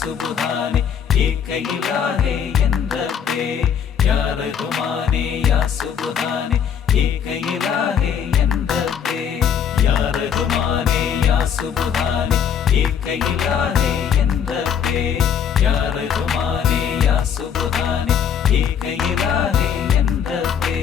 सुबहाने एक इलाहे यंदबे या रहमाने या सुबहाने एक इलाहे यंदबे या रहमाने या सुबहाने एक इलाहे यंदबे या रहमाने या सुबहाने एक इलाहे यंदबे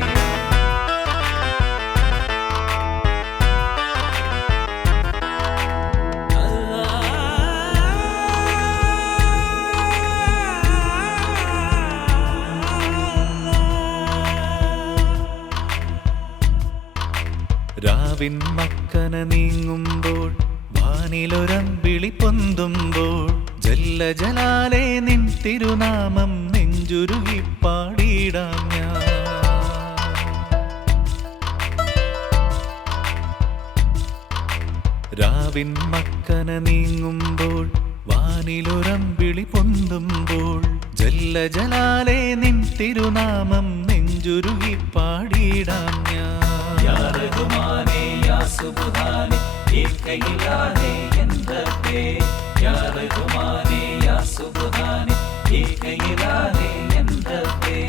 രാവിൻ മക്കന നീങ്ങുമ്പോൾ വാനിലൊരമ്പിളി പൊന്തുമ്പോൾ ജല്ല ജലാലേ നിൻ തിരുനാമം നെഞ്ചുരുകി പാടിയിടാം ഞാൻ. രാവിൻ മക്കന നീങ്ങുമ്പോൾ വാനിലൊരമ്പിളി പൊന്തുമ്പോൾ ജല്ല ജലാലേ നിൻ തിരുനാമം നെഞ്ചുരുകി പാടിയിടാം ഞാൻ. या रहमाने या सुबहाने एक इलाहे यंदबे या रहमाने या सुबहाने एक इलाहे यंदबे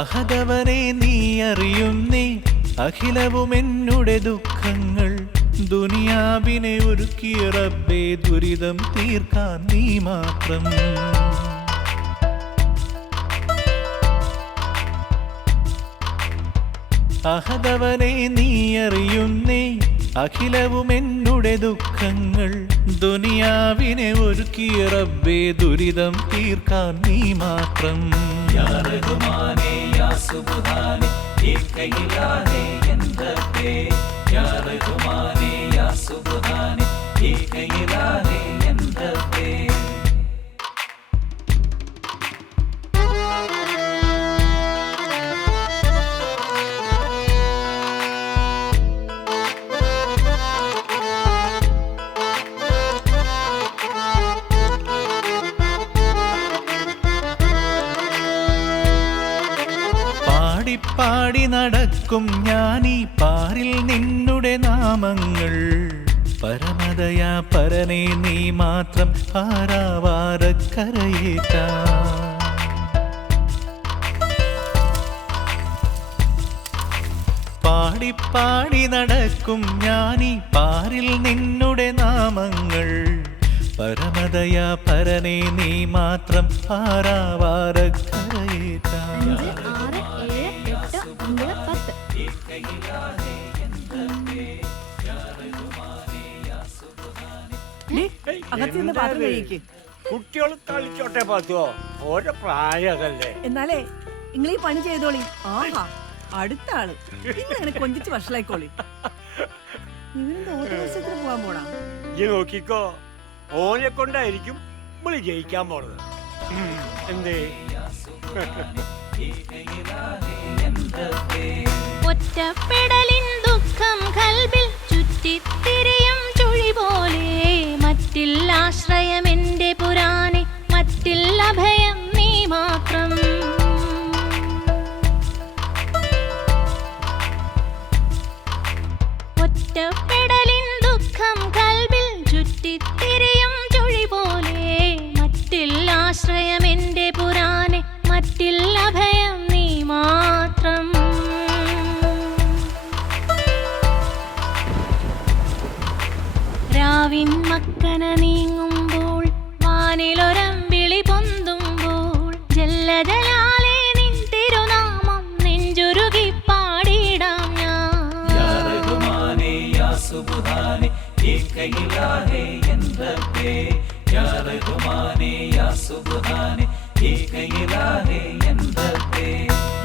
അഹദവനെ നീ അറിയുന്നേ അഖിലവും എന്നുടെ ദുഃഖങ്ങൾ ദുനിയാവിനെ ഒരുക്കിയ റബ്ബേ ദുരിതം തീർക്കാൻ നീ മാത്രം. അഹദവനെ നീ അറിയുന്നേ അഖിലവും എന്നുടെ ദുഃഖങ്ങൾ ദുനിയാവിനെ ഒരുക്കിയ റബ്ബേ ദുരിതം തീർക്കാൻ നീ മാത്രം. या रहमाने या सुबहाने एक इलाहे यंदबे या रहमाने या सुबहाने एक इलाहे यंदबे പാടി നടക്കും ഞാനീ പാരിൽ നിന്നുടെ നാമങ്ങൾ പരമദയാ പരനേ നീ മാത്രം പാരാവാരക്കരയേറ്റാൻ. പാടി പാടി നടക്കും ഞാനീ പാരിൽ നിന്നുടെ നാമങ്ങൾ പരമദയാ പരനേ നീ മാത്രം പാരാവാരക്കരയേറ്റാൻ. കുട്ടികൾ കളിച്ചോട്ടെ പത്തുവോ ഓരോ പ്രായമല്ലേ. എന്നാലേ നിങ്ങൾ ഈ പണി ചെയ്തോളി. ആഹാ അടുത്ത ആള് ഇങ്ങനെ കൊഞ്ചിച്ച് വഷളായിക്കോളി. ഇവനെന്താ ഓട്ടോമത്സരത്തിന് പോവാൻ പോണാ? ഈ നോക്കിക്കോ ഓനെ കൊണ്ടായിരിക്കും നമ്മള് ജയിക്കാൻ പോണത്. എന്തേ ഒറ്റപ്പെടലിൻ ദുഃഖം കൽബിൽ ചുറ്റിത്തിരിയും ചുഴി പോലെ മറ്റില്ല ആശ്രയം എന്റെ പുരാനെ മറ്റില്ല ഭയം നീ മാത്രം. ഒറ്റപ്പെടലിൻ ദുഃഖം കൽബിൽ ചുറ്റിത്തിരിയും ചുഴി പോലെ മറ്റില്ല ആശ്രയം എന്റെ പുരാനെ മറ്റില്ല ഭയം നീ മാത്രം. രാവിൻ മക്കന നീങ്ങുമ്പോൾ വാനിലൊരമ്പിളി പൊന്തുമ്പോൾ ജല്ല ജലാലേ നിൻ തിരുനാമം നെഞ്ചുരുകി പാടിയിടാം ഞാൻ. या रहमाने या सुबहाने एक इलाहे यंदबे या रहमाने या सुबहाने एक इलाहे यंदबे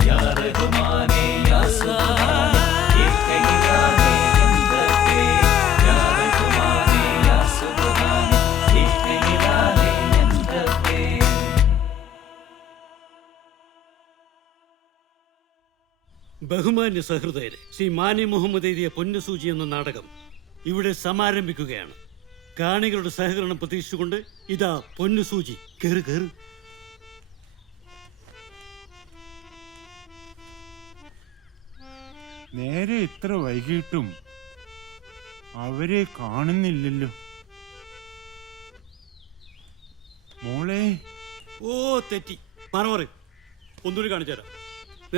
या रहमाने या सुबहाने एक इलाहे यंदबे या रहमाने या सुबहाने एक इलाहे यंदबे. ബഹുമാന്യ സഹൃദയരെ, ശ്രീ മാനി മുഹമ്മദ് എഴുതിയ പൊന്നുസൂചി എന്ന നാടകം ഇവിടെ സമാരംഭിക്കുകയാണ്. കാണികളുടെ സഹകരണം പ്രതീക്ഷിച്ചുകൊണ്ട് ഇതാ പൊന്നുസൂചി. കേറ് കേറ്. നേരെ ഇത്ര വൈകിട്ടും അവരെ കാണുന്നില്ലല്ലോ. മോളെ. ഓ തെറ്റി, മറവറ്. ഒന്നുകൂടി കാണിച്ചു തരാം.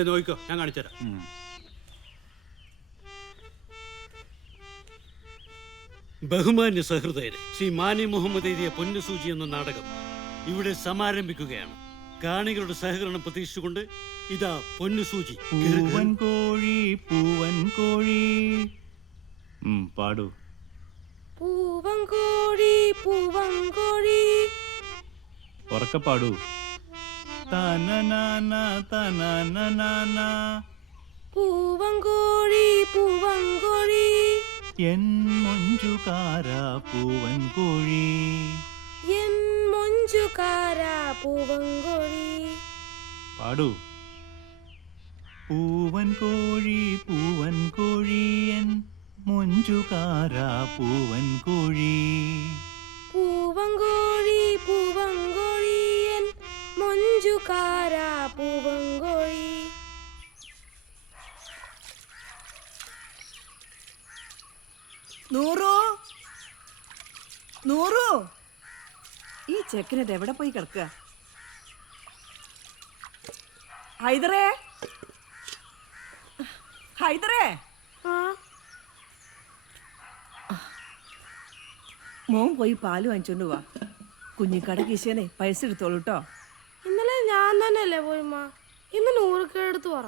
നോക്കിക്കോ, ഞാൻ കാണിച്ചു തരാം. ബഹുമാന്യ സഹൃദയരെ, ശ്രീ മാനി മുഹമ്മദ് എഴുതിയ പൊന്നുസൂചി എന്ന നാടകം ഇവിടെ സമാരംഭിക്കുകയാണ്. കാണികളുടെ സഹകരണം പ്രതീക്ഷിച്ചുകൊണ്ട് ഇതാ പൊന്നുസൂചി. പൂവൻ കോഴി പൂവൻ കോഴി. പാടൂ. പൂവൻ കോഴി പൂവൻ കോഴി. ഉറക്കെ പാടൂ. തനനാന തനനാന. പൂവൻ കോഴി പൂവൻ കോഴി. എൻ മൊഞ്ചുകാര പൂവൻ കോഴി. എൻ മൊഞ്ചുകാര പൂവൻ കോഴി. പാടൂ. പൂവൻ കോഴി പൂവൻ കോഴി. എൻ മൊഞ്ചുകാര പൂവൻ കോഴി. പൂവൻ കോഴി പൂവൻ കോഴി. എൻ മൊഞ്ചുകാര പൂവൻ കോഴി. നൂറു, നൂറു, ഈ ചെക്കനത് എവിടെ പോയി കിടക്കുക? ഹൈദറേ, ഹൈദറേ. മോൻ പോയി പാല് വാങ്ങിച്ചോണ്ട് പോവാ. കുഞ്ഞിക്കട കിശനെ പൈസ എടുത്തോളൂ കേട്ടോ. ഇന്നലെ ഞാൻ തന്നെയല്ലേ പോയിമ്മ. ഇന്ന് 100 എടുത്ത് പറ.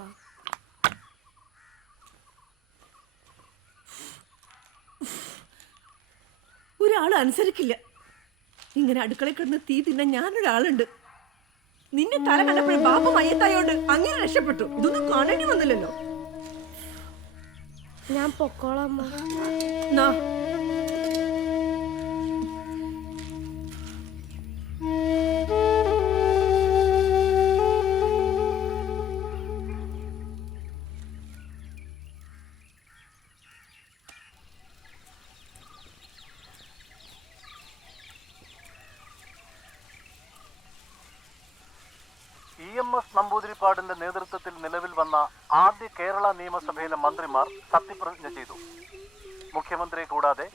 ഒരാളും അനുസരിക്കില്ല. ഇങ്ങനെ അടുക്കളയിൽ കിടന്ന് തീ തിന്നാൻ ഞാനൊരാളുണ്ട്. നിന്റെ തല കണ്ടപ്പോഴും ബാപ്പ മയ്യത്തായോണ്ട് അങ്ങനെ രക്ഷപ്പെട്ടു. ഇതൊന്നും കാണേണ്ടി വന്നില്ലല്ലോ. ഞാൻ പൊക്കോളാം. EMS നമ്പൂതിരിപ്പാടിന്റെ നേതൃത്വത്തിൽ നിലവിൽ വന്ന ആദ്യ കേരള നിയമസഭയിലെ മന്ത്രിമാർ സത്യപ്രതിജ്ഞ ചെയ്തു. മുഖ്യമന്ത്രി കൂടാതെ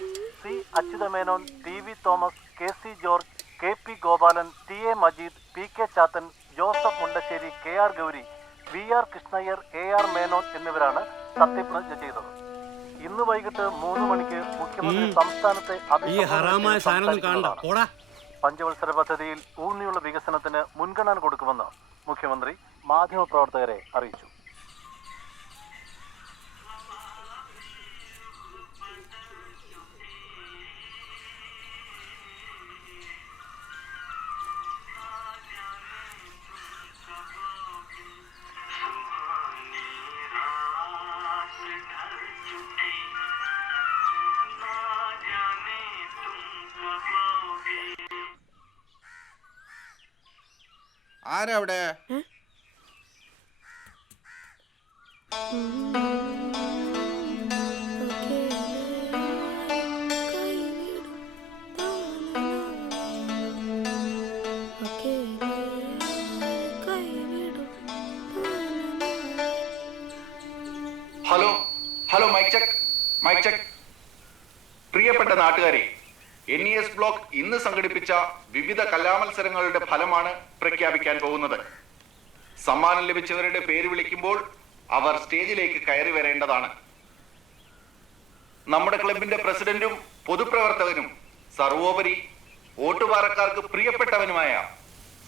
C Achutha Menon, TV Thomas, KC George, KP Gopalan, TA Majeed, PK Chathan, Joseph Mundassery, KR Gauri, VR Krishna Iyer, AR Menon എന്നിവരാണ് സത്യപ്രതിജ്ഞ ചെയ്തത്. ഇന്ന് വൈകിട്ട് 3 മണിക്ക് മുഖ്യമന്ത്രി സംസ്ഥാനത്തെ പഞ്ചവത്സര പദ്ധതിയിൽ ഊന്നിയുള്ള വികസനത്തിന് മുൻഗണന കൊടുക്കുമെന്ന് മുഖ്യമന്ത്രി മാധ്യമപ്രവർത്തകരെ അറിയിച്ചു. ആരവിടെ? Hello hello, mic check, mic check. പ്രിയപ്പെട്ട നാട്ടുകാരെ, NES ബ്ലോക്ക് ഇന്ന് സംഘടിപ്പിച്ച വിവിധ കലാമത്സരങ്ങളുടെ ഫലമാണ് പ്രഖ്യാപിക്കാൻ പോകുന്നത്. സമ്മാനം ലഭിച്ചവരുടെ പേര് വിളിക്കുമ്പോൾ അവർ സ്റ്റേജിലേക്ക് കയറി വരേണ്ടതാണ്. നമ്മുടെ ക്ലബിന്റെ പ്രസിഡന്റും പൊതുപ്രവർത്തകനും സർവോപരി ഓട്ടുപാറക്കാർക്ക് പ്രിയപ്പെട്ടവനുമായ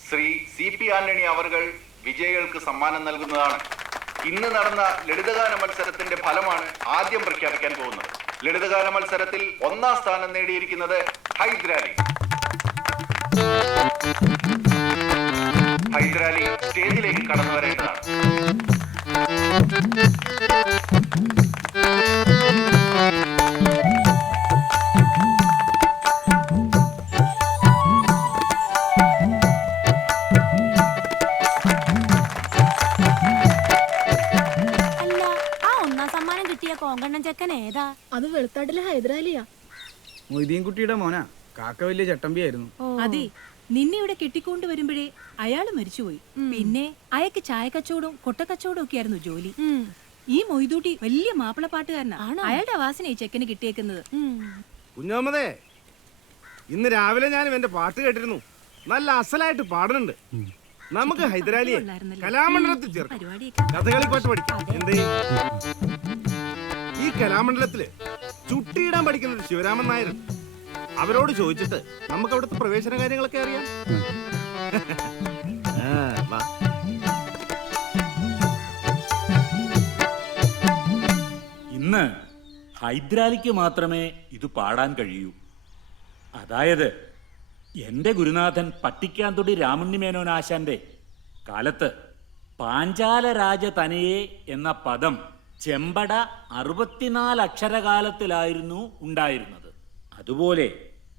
ശ്രീ CP ആന്റണി അവർകൾ വിജയികൾക്ക് സമ്മാനം നൽകുന്നതാണ്. ഇന്ന് നടന്ന ലളിതഗാന മത്സരത്തിന്റെ ഫലമാണ് ആദ്യം പ്രഖ്യാപിക്കാൻ പോകുന്നത്. ലളിതഗാന മത്സരത്തിൽ 1ാം സ്ഥാനം നേടിയിരിക്കുന്നത് ഹൈദരാലി. ഹൈദരാലി സ്റ്റേജിലേക്ക് കടന്നു വരേണ്ടതാണ്. അല്ല, ചെക്കൻ ഏതാ? അത് വെളുത്താട്ടിലെ ഹൈദരാലിയാ. മൊയ്തീൻ കുട്ടിയുടെ മോനാ. കാക്ക വലിയ ചട്ടമ്പിയായിരുന്നു. അതെ, നിന്നെ ഇവിടെ കെട്ടിക്കൊണ്ട് വരുമ്പോഴേ അയാള് മരിച്ചുപോയി. പിന്നെ അയാൾക്ക് ചായക്കച്ചവടവും കൊട്ടക്കച്ചവടവും ഒക്കെ ആയിരുന്നു ജോലി. ഈ മൊയ്തൂട്ടി വലിയ മാപ്പിളപ്പാട്ടുകാരനാ. അയാളുടെ വാസന ഈ ചെക്കന് കിട്ടിയേക്കുന്നത്. കുഞ്ഞോമതേ, ഇന്ന് രാവിലെ ഞാനും എന്റെ പാട്ട് കേട്ടിരുന്നു. നല്ല അസലായിട്ട് പാടുന്നുണ്ട്. നമുക്ക് ഹൈദരാലിയെ കലാമണ്ഡലത്തിൽ ചേർക്കാം. കഥകളി പാട്ട് പഠിക്കാം. എന്തേ, ഈ കലാമണ്ഡലത്തില് ചുട്ടിയിടാൻ പഠിക്കുന്നത് ശിവരാമൻ നായർ. അവരോട് ചോദിച്ചിട്ട് നമുക്ക് അവിടുത്തെ പ്രവേശന കാര്യങ്ങളൊക്കെ അറിയാം. ഇന്ന് ഹൈദരാലിക്ക് മാത്രമേ ഇത് പാടാൻ കഴിയൂ. അതായത് എൻ്റെ ഗുരുനാഥൻ പട്ടിക്കാന്തൊടി രാമുണ്ണിമേനോൻ ആശാന്റെ കാലത്ത് പാഞ്ചാല രാജ തനയെ എന്ന പദം ചെമ്പട 64 അക്ഷരകാലത്തിലായിരുന്നു ഉണ്ടായിരുന്നത്. അതുപോലെ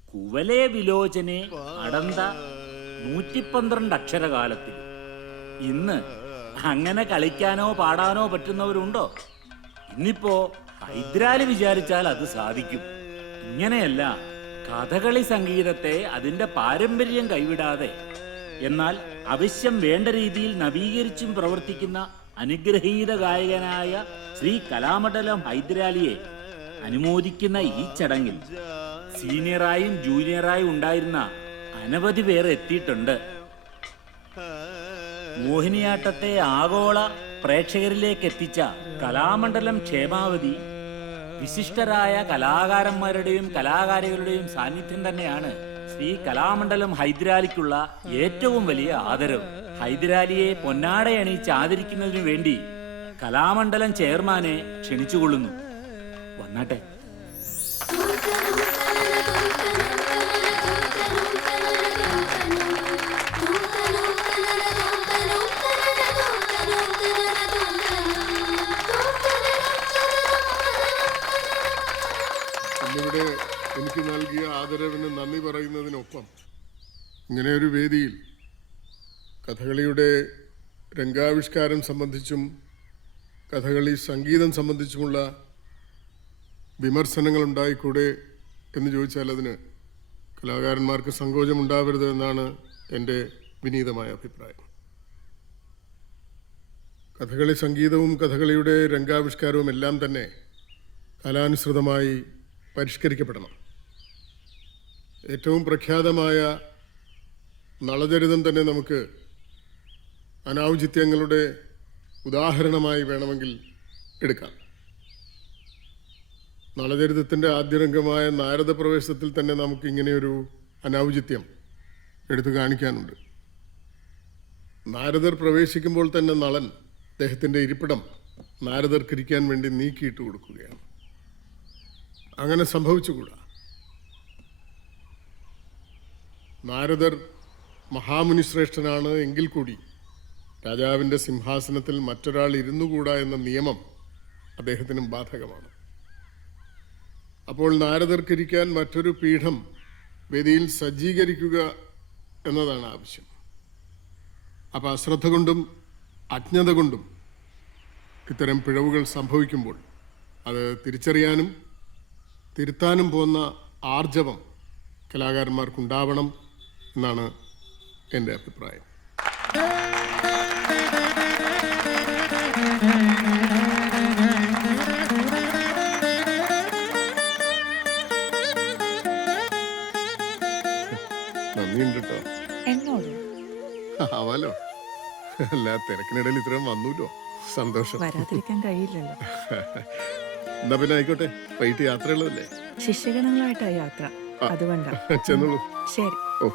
കുവലേ വിലോചനെ അടന്ത 112 അക്ഷരകാലത്തിൽ. ഇന്ന് അങ്ങനെ കളിക്കാനോ പാടാനോ പറ്റുന്നവരുണ്ടോ? ഇന്നിപ്പോ ഹൈദരാലി വിചാരിച്ചാൽ അത് സാധിക്കും. ഇങ്ങനെയല്ല, കഥകളി സംഗീതത്തെ അതിന്റെ പാരമ്പര്യം കൈവിടാതെ എന്നാൽ അവശ്യം വേണ്ട രീതിയിൽ നവീകരിച്ചും പ്രവർത്തിക്കുന്ന അനുഗ്രഹീത ഗായകനായ ശ്രീ കലാമണ്ഡലം ഹൈദരാലിയെ അനുമോദിക്കുന്ന ഈ ചടങ്ങിൽ സീനിയറായും ജൂനിയറായും ഉണ്ടായിരുന്ന അനവധി പേർ എത്തിയിട്ടുണ്ട്. മോഹിനിയാട്ടത്തെ ആഗോള പ്രേക്ഷകരിലേക്ക് എത്തിച്ച കലാമണ്ഡലം ക്ഷേമാവതി വിശിഷ്ടരായ കലാകാരന്മാരുടെയും കലാകാരികളുടെയും സാന്നിധ്യം തന്നെയാണ് ശ്രീ കലാമണ്ഡലം ഹൈദരാലിക്കുള്ള ഏറ്റവും വലിയ ആദരവ്. ഹൈദരാലിയെ പൊന്നാടയണിയിച്ച് ആദരിക്കുന്നതിനു വേണ്ടി കലാമണ്ഡലം ചെയർമാനെ ക്ഷണിച്ചുകൊള്ളുന്നു. വന്നാട്ടെ. ഇന്നിവിടെ എനിക്ക് നൽകിയ ആദരവിന് നന്ദി പറയുന്നതിനൊപ്പം ഇങ്ങനെയൊരു വേദിയിൽ കഥകളിയുടെ രംഗാവിഷ്കാരം സംബന്ധിച്ചും കഥകളി സംഗീതം സംബന്ധിച്ചുമുള്ള വിമർശനങ്ങൾ ഉണ്ടായിക്കൂടെ എന്ന് ചോദിച്ചാൽ അതിന് കലാകാരന്മാർക്ക് സങ്കോചമുണ്ടാവരുത് എന്നാണ് എൻ്റെ വിനീതമായ അഭിപ്രായം. കഥകളി സംഗീതവും കഥകളിയുടെ രംഗാവിഷ്കാരവും എല്ലാം തന്നെ കലാനുസൃതമായി പരിഷ്കരിക്കപ്പെടണം. ഏറ്റവും പ്രഖ്യാതമായ നളചരിതം തന്നെ നമുക്ക് അനൗചിത്യങ്ങളുടെ ഉദാഹരണമായി വേണമെങ്കിൽ എടുക്കാം. നളചരിതത്തിൻ്റെ ആദ്യരംഗമായ നാരദ പ്രവേശത്തിൽ തന്നെ നമുക്ക് ഇങ്ങനെയൊരു അനൗചിത്യം എടുത്തു കാണിക്കാനുണ്ട്. നാരദർ പ്രവേശിക്കുമ്പോൾ തന്നെ നളൻ അദ്ദേഹത്തിൻ്റെ ഇരിപ്പിടം നാരദർക്കിരിക്കാൻ വേണ്ടി നീക്കിയിട്ട് കൊടുക്കുകയാണ്. അങ്ങനെ സംഭവിച്ചുകൂടാ. നാരദർ മഹാമുനി ശ്രേഷ്ഠനാണ് എങ്കിൽ കൂടി രാജാവിൻ്റെ സിംഹാസനത്തിൽ മറ്റൊരാൾ ഇരുന്നുകൂടാ എന്ന നിയമം അദ്ദേഹത്തിനും ബാധകമാണ്. അപ്പോൾ നാരദർക്കിരിക്കാൻ മറ്റൊരു പീഠം വേദിയിൽ സജ്ജീകരിക്കുക എന്നതാണ് ആവശ്യം. അപ്പോൾ അശ്രദ്ധ കൊണ്ടും അജ്ഞത കൊണ്ടും ഇത്തരം പിഴവുകൾ സംഭവിക്കുമ്പോൾ അത് തിരിച്ചറിയാനും തിരുത്താനും പോകുന്ന ആർജവം കലാകാരന്മാർക്കുണ്ടാവണം എന്നാണ് എൻ്റെ അഭിപ്രായം. നന്ദിയുണ്ട് കേട്ടോ. ആവാലോ, എല്ലാ തിരക്കിനിടയിൽ ഇത്രയും വന്നൂല്ലോ. സന്തോഷം. വരാതിരിക്കാൻ കഴിയില്ലല്ലോ. എന്നാ പിന്നെ ആയിക്കോട്ടെ, വൈകിട്ട് യാത്രയുള്ളതല്ലേ? ശിഷ്യഗണങ്ങളായിട്ടാ യാത്ര, അതുകൊണ്ടാ. ചെന്നോളൂ. ശരി. ഓ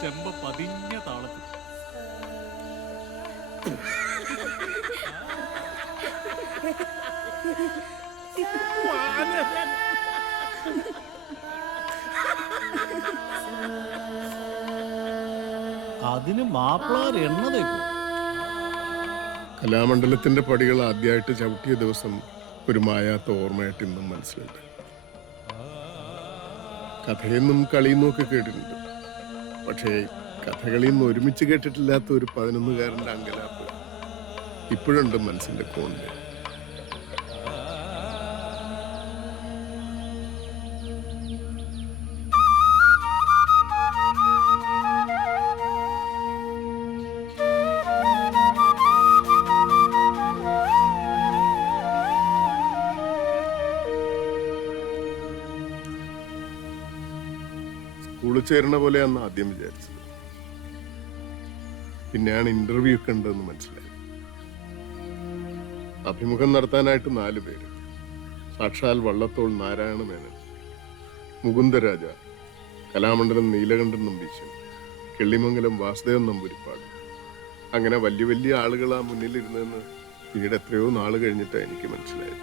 ചെമ്പ പതിഞ്ഞ താളത്തിൽ. അതിന് മാപ്പിളാർ എണ്ണതേ കലാമണ്ഡലത്തിന്റെ പടികൾ ആദ്യമായിട്ട് ചവിട്ടിയ ദിവസം ഒരു മായാത്ത ഓർമ്മയായിട്ട് ഇന്നും മനസ്സിലുണ്ട്. കഥയെന്നും കളിയെന്നും ഒക്കെ കേട്ടിട്ടുണ്ട്. പക്ഷേ കഥകളിൽ നിന്ന് ഒരുമിച്ച് കേട്ടിട്ടില്ലാത്ത ഒരു 11കാരൻ്റെ അങ്കലാപ്പ് ഇപ്പോഴുണ്ട് മനസ്സിന്റെ കോണില്. സ്കൂളിൽ ചേരുന്ന പോലെ അന്ന് ആദ്യം വിചാരിച്ചത്. പിന്നെയാണ് ഇന്റർവ്യൂ ഒക്കെ ഉണ്ടെന്ന് മനസ്സിലായത്. അഭിമുഖം നടത്താനായിട്ട് 4 പേര്. സാക്ഷാൽ വള്ളത്തോൾ നാരായണ മേനൻ, മുകുന്ദരാജ, കലാമണ്ഡലം നീലകണ്ഠൻ നമ്പീശൻ, കിള്ളിമംഗലം വാസുദേവൻ നമ്പൂരിപ്പാട്. അങ്ങനെ വലിയ വലിയ ആളുകളാ മുന്നിലിരുന്നെന്ന് പിന്നീട് എത്രയോ നാൾ കഴിഞ്ഞിട്ടാണ് എനിക്ക് മനസ്സിലായത്.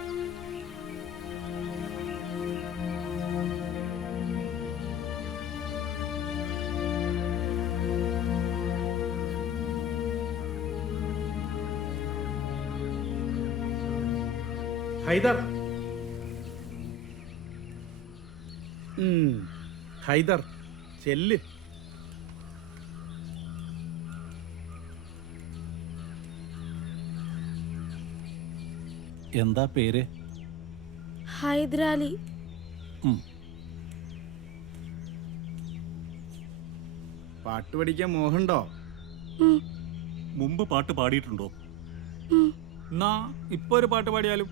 ഹൈദർ, ഹൈദർ ചെല്ല്. എന്താ പേര്? ഹൈദരാലി. പാട്ട് പഠിക്കാൻ മോഹമുണ്ടോ? മുമ്പ് പാട്ട് പാടിയിട്ടുണ്ടോ? എന്നാ ഇപ്പൊ ഒരു പാട്ട് പാടിയാലും.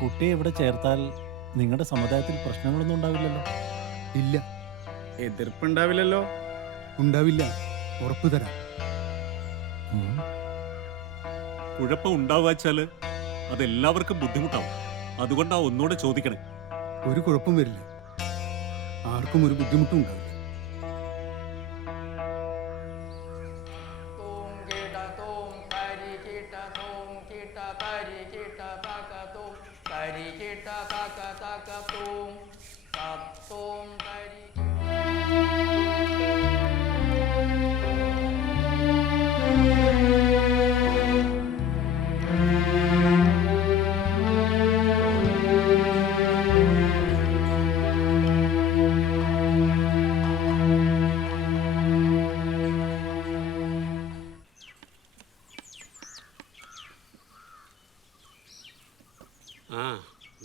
കുട്ടിയെ ഇവിടെ ചേർത്താൽ നിങ്ങളുടെ സമുദായത്തിൽ പ്രശ്നങ്ങളൊന്നും ഉണ്ടാവില്ലല്ലോ? ഇല്ല. എതിർപ്പുണ്ടാവില്ലല്ലോ? ഉണ്ടാവില്ല, ഉറപ്പു തരാം. കുഴപ്പം ഉണ്ടാവാച്ചാല് അതെല്ലാവർക്കും ബുദ്ധിമുട്ടാവും. അതുകൊണ്ടാ ഒന്നുകൂടെ ചോദിക്കണേ. ഒരു കുഴപ്പം വരില്ല, ആർക്കും ഒരു ബുദ്ധിമുട്ടും ഉണ്ടാവില്ല.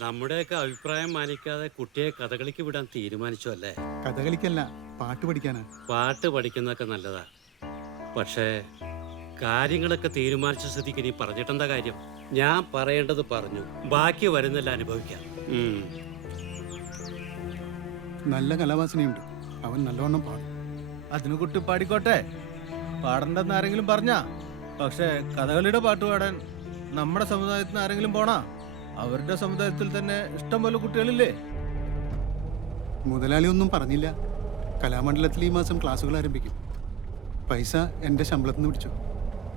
നമ്മുടെയൊക്കെ അഭിപ്രായം മാനിക്കാതെ കുട്ടിയെ കഥകളിക്ക് വിടാൻ തീരുമാനിച്ചു അല്ലേ? കഥകളിക്കല്ല, പാട്ട് പഠിക്കാനാ. പാട്ട് പഠിക്കുന്നതൊക്കെ നല്ലതാ. പക്ഷേ കാര്യങ്ങളൊക്കെ തീരുമാനിച്ച സ്ഥിതിക്ക് നീ പറഞ്ഞിട്ടെന്താ കാര്യം? ഞാൻ പറയേണ്ടത് പറഞ്ഞു, ബാക്കി വരുന്നില്ല അനുഭവിക്കാം. നല്ല കലാവാസനയുണ്ട്, അവൻ നല്ലവണ്ണം പാടും. അതിന് കുട്ടി പാടിക്കോട്ടെ, പാടണ്ടെന്ന് ആരെങ്കിലും പറഞ്ഞാ? പക്ഷേ കഥകളിയുടെ പാട്ട് പാടാൻ നമ്മുടെ സമുദായത്തിൽ നിന്ന് ആരെങ്കിലും പോണാ? അവരുടെ സമുദായത്തിൽ തന്നെ ഇഷ്ടം പോലെ കുട്ടികളില്ലേ? മുതലാളി ഒന്നും പറഞ്ഞില്ല. കലാമണ്ഡലത്തിൽ ഈ മാസം ക്ലാസ്സുകൾ ആരംഭിക്കും. പൈസ എൻ്റെ ശമ്പളത്തിൽ നിന്ന് പിടിച്ചു.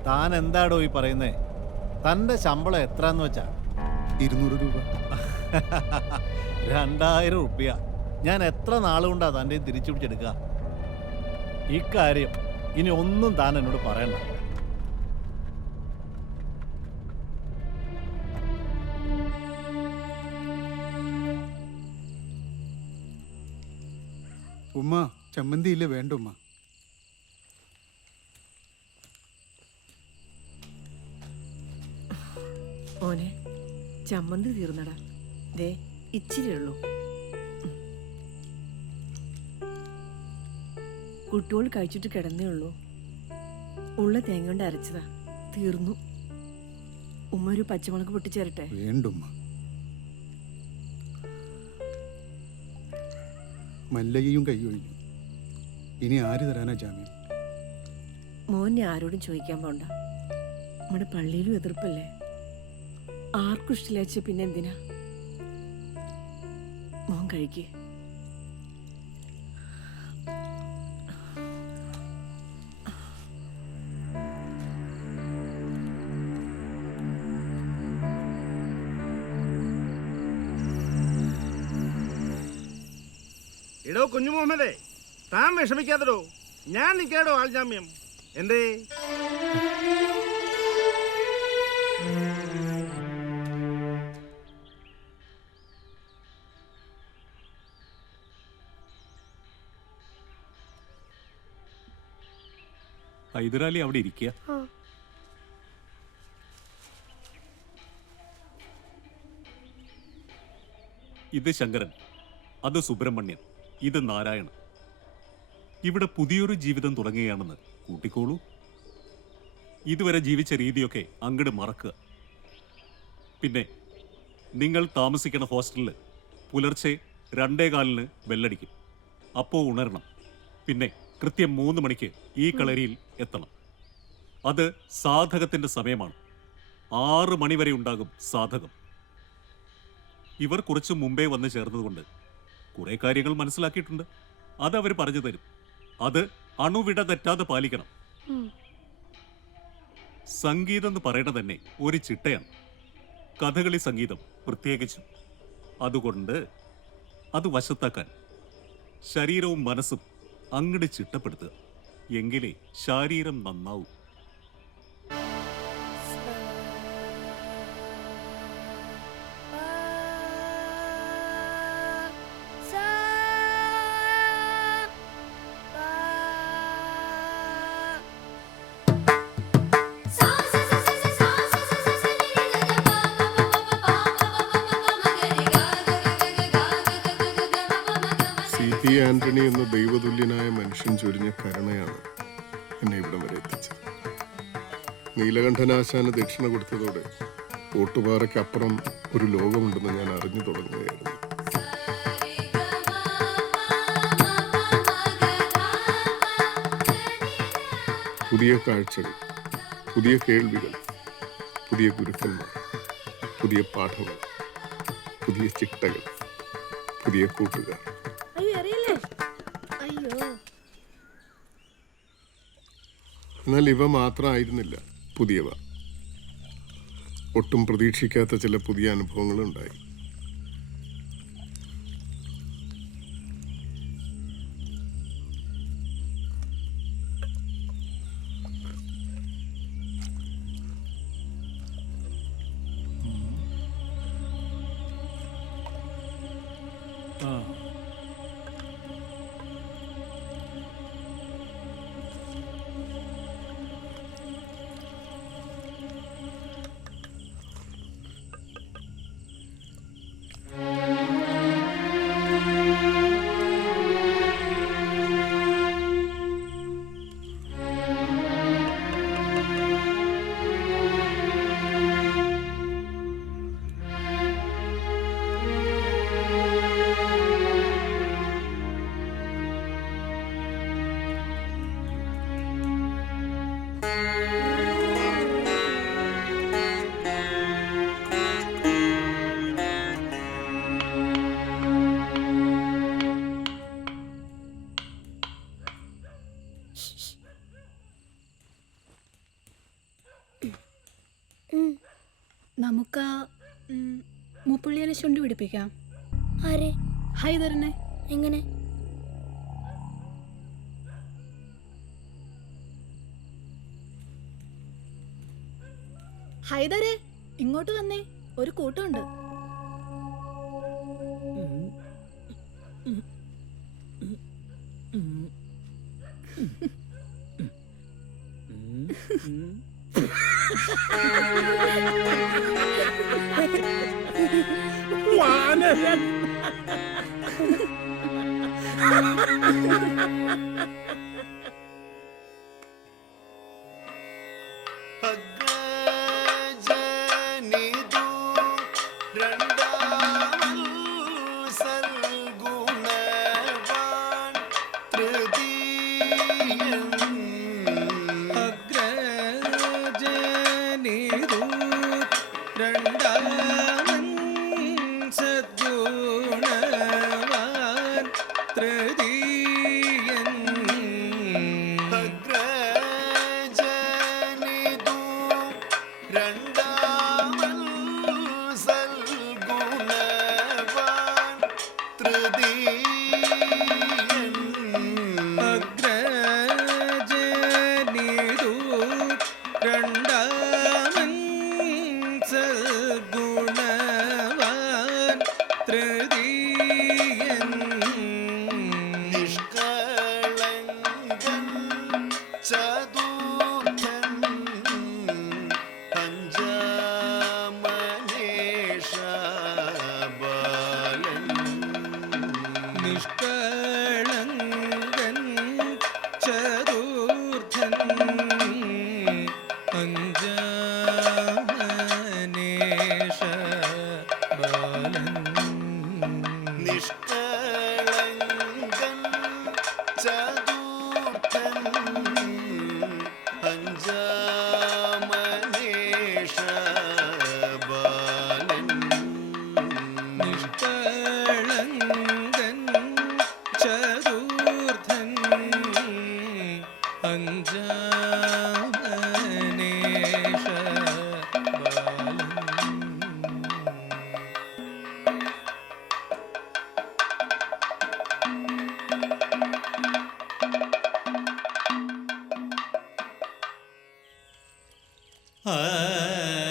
താൻ എന്താടോ ഈ പറയുന്നേ? തന്റെ ശമ്പളം എത്രന്ന് വെച്ചാ? 200 രൂപ. 2000 റുപ്യ ഞാൻ എത്ര നാളുകൊണ്ടാ തൻ്റെ തിരിച്ചു പിടിച്ചെടുക്കുക? ഇക്കാര്യം ഇനി ഒന്നും താൻ എന്നോട് പറയണ്ട. ഉമ്മ ചമ്മന്തി ഇല്ല, വേണ്ട ഉമ്മ. മോനെ ചമ്മന്തി തീർന്നടാ. ദേ ഇച്ചിരി ഉള്ളൂ. കുട്ടികൾ കഴിച്ചിട്ട് കിടന്നേ ഉള്ളൂ. ഉള്ള തേങ്ങ കൊണ്ട് അരച്ചതാ, തീർന്നു. ഉമ്മ ഒരു പച്ചമുളക് പൊട്ടിച്ചേരട്ടെ? വേണ്ടുമ്മ. മല്ലയ്യയും കൈ ഒഴിഞ്ഞു. ഇനി ആര് തരാനാ ജാമ്യം? മോനെ ആരോടും ചോദിക്കാൻ പോണ്ട. നമ്മുടെ പള്ളിയിലും എതിർപ്പല്ലേ. ആർക്കും ഇഷ്ടമില്ലാച്ച പിന്നെ എന്തിനാ? മോൻ കഴിക്കേ. എടോ കുഞ്ഞു മുഹമ്മദേ, താൻ വിഷമിക്കാത്തടോ. ഞാൻ നിൽക്കാടോ ആൾ ജാമ്യം. എന്തേ? ഹൈദരാലി അവിടെ ഇരിക്കുക. ഇത് ശങ്കരൻ, അത് സുബ്രഹ്മണ്യൻ, ഇത് നാരായണൻ. ഇവിടെ പുതിയൊരു ജീവിതം തുടങ്ങുകയാണെന്ന് കൂട്ടിക്കോളൂ. ഇതുവരെ ജീവിച്ച രീതിയൊക്കെ അങ്ങട് മറക്കുക. പിന്നെ നിങ്ങൾ താമസിക്കുന്ന ഹോസ്റ്റലിൽ പുലർച്ചെ 2:15 ബെല്ലടിക്കും. അപ്പോൾ ഉണരണം. പിന്നെ കൃത്യം 3 മണിക്ക് ഈ കളരിയിൽ എത്തണം. അത് സാധകത്തിന്റെ സമയമാണ്. 6 മണി വരെ ഉണ്ടാകും സാധകം. ഇവർ കുറച്ച് മുമ്പേ വന്ന് ചേർന്നതുകൊണ്ട് കുറെ കാര്യങ്ങൾ മനസ്സിലാക്കിയിട്ടുണ്ട്. അത് അവർ പറഞ്ഞു തരും. അത് അണുവിട തെറ്റാതെ പാലിക്കണം. സംഗീതം എന്ന് പറയുന്നത് തന്നെ ഒരു ചിട്ടയാണ്, കഥകളി സംഗീതം പ്രത്യേകിച്ചും. അതുകൊണ്ട് അത് വശത്താക്കാൻ ശരീരവും മനസ്സും അങ്ങട് ചിട്ടപ്പെടുത്തുക. എങ്കിലേ ശാരീരം നന്നാവൂ. C.P. ആന്റണി എന്ന ദൈവതുല്യനായ മനുഷ്യൻ ചൊരിഞ്ഞ കരുണയാണ് എന്നെ ഇവിടം വരെ എത്തിച്ചത്. നീലകണ്ഠനാശാന് ദക്ഷിണ കൊടുത്തതോടെ ഓട്ടുപാറയ്ക്കപ്പുറം ഒരു ലോകമുണ്ടെന്ന് ഞാൻ അറിഞ്ഞു തുടങ്ങുകയായിരുന്നു. പുതിയ കാഴ്ചകൾ, പുതിയ കേൾവികൾ, പുതിയ ഗുരുക്കന്മാർ, പുതിയ പാഠങ്ങൾ, പുതിയ ചിട്ടകൾ, പുതിയ കൂട്ടുകാർ. എന്നാൽ ഇവ മാത്രമായിരുന്നില്ല പുതിയവ. ഒട്ടും പ്രതീക്ഷിക്കാത്ത ചില പുതിയ അനുഭവങ്ങളുണ്ടായി. നമുക്ക് മുപ്പുള്ളിയെ ചുണ്ടു പിടിപ്പിക്കാം. ആരെ? ഹൈദറിനെ. എങ്ങനെ? ഹൈദരെ, ഇങ്ങോട്ട് വന്നേ, ഒരു കൂട്ടമുണ്ട്. വാനരൻ.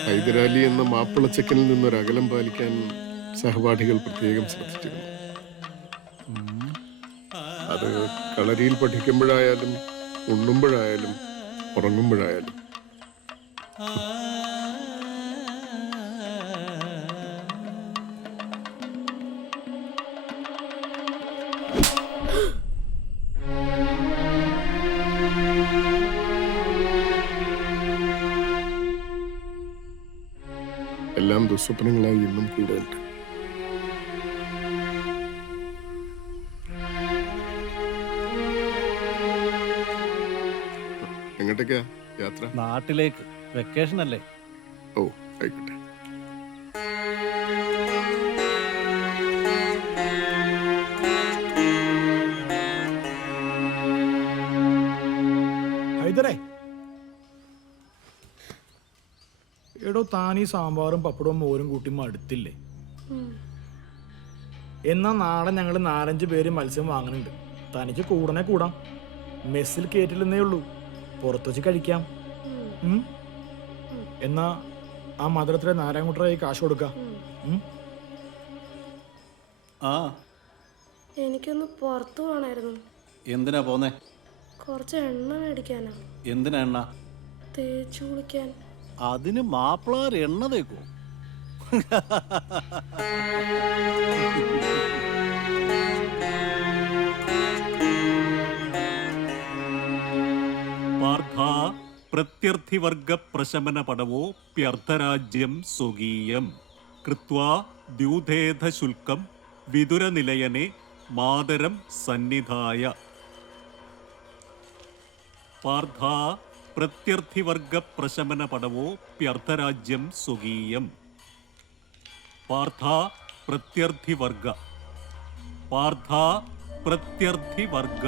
ഹൈദരാലി എന്ന മാപ്പിളച്ചക്കനിൽ നിന്നൊരകലം പാലിക്കാൻ സഹപാഠികൾ പ്രത്യേകം ശ്രദ്ധിച്ചിരുന്നു. അത് കളരിയിൽ പഠിക്കുമ്പോഴായാലും ഉണ്ണുമ്പോഴായാലും ഉറങ്ങുമ്പോഴായാലും. എല്ലാം ദുസ്വപ്നങ്ങളായി ഇന്നും കൂടെയുണ്ട്. എങ്ങോട്ടേക്കാ യാത്ര? നാട്ടിലേക്ക്. വെക്കേഷൻ അല്ലേ? ഓ, ആയിക്കോട്ടെ. ഹൈദരേ, എടോ, താനീ സാമ്പാറും പപ്പടവും മോരും കൂട്ടി മടുത്തില്ലേ? എന്നാ നാളെ ഞങ്ങൾ 4-5 പേര് മത്സ്യം വാങ്ങുന്നുണ്ട്. തനിക്ക് കൂടനെ കൂടാം. മെസ്സിൽ കയറ്റില്ലെന്നേ ഉള്ളൂ, പുറത്തു വെച്ച് കഴിക്കാം. എന്നാ ആ മധുരത്തിലെ നാരായണക്കുട്ടറായി കാശ് കൊടുക്കാം. ആ, എനിക്കൊന്ന് പുറത്തു പോകണമായിരുന്നു. എന്തിനാ പോന്നേ? കുറച്ച് എണ്ണ മേടിക്കാനാ. എന്തിനാ എണ്ണ? തേച്ചു കുളിക്കാൻ. അതിന് മാപ്പിളാർ എണ്ണ തേക്കോ? പാർത്ഥ പ്രത്യർത്ഥിവർഗ പ്രശമന പടവോ പ്യർത്ഥരാജ്യം സ്വകീയം കൃത്വാ ദ്യൂതേധ ശുൽക്കം വിതുരനിലയനെ മാതരം സന്നിധായ. പാർത്ഥ പ്രത്യർത്ഥിവർഗ പ്രശമന പടവോ പ്യർത്ഥരാജ്യം സ്വകീയം. പാർത്ഥ പ്രത്യർത്ഥിവർഗ. പാർത്ഥ പ്രത്യർത്ഥിവർഗ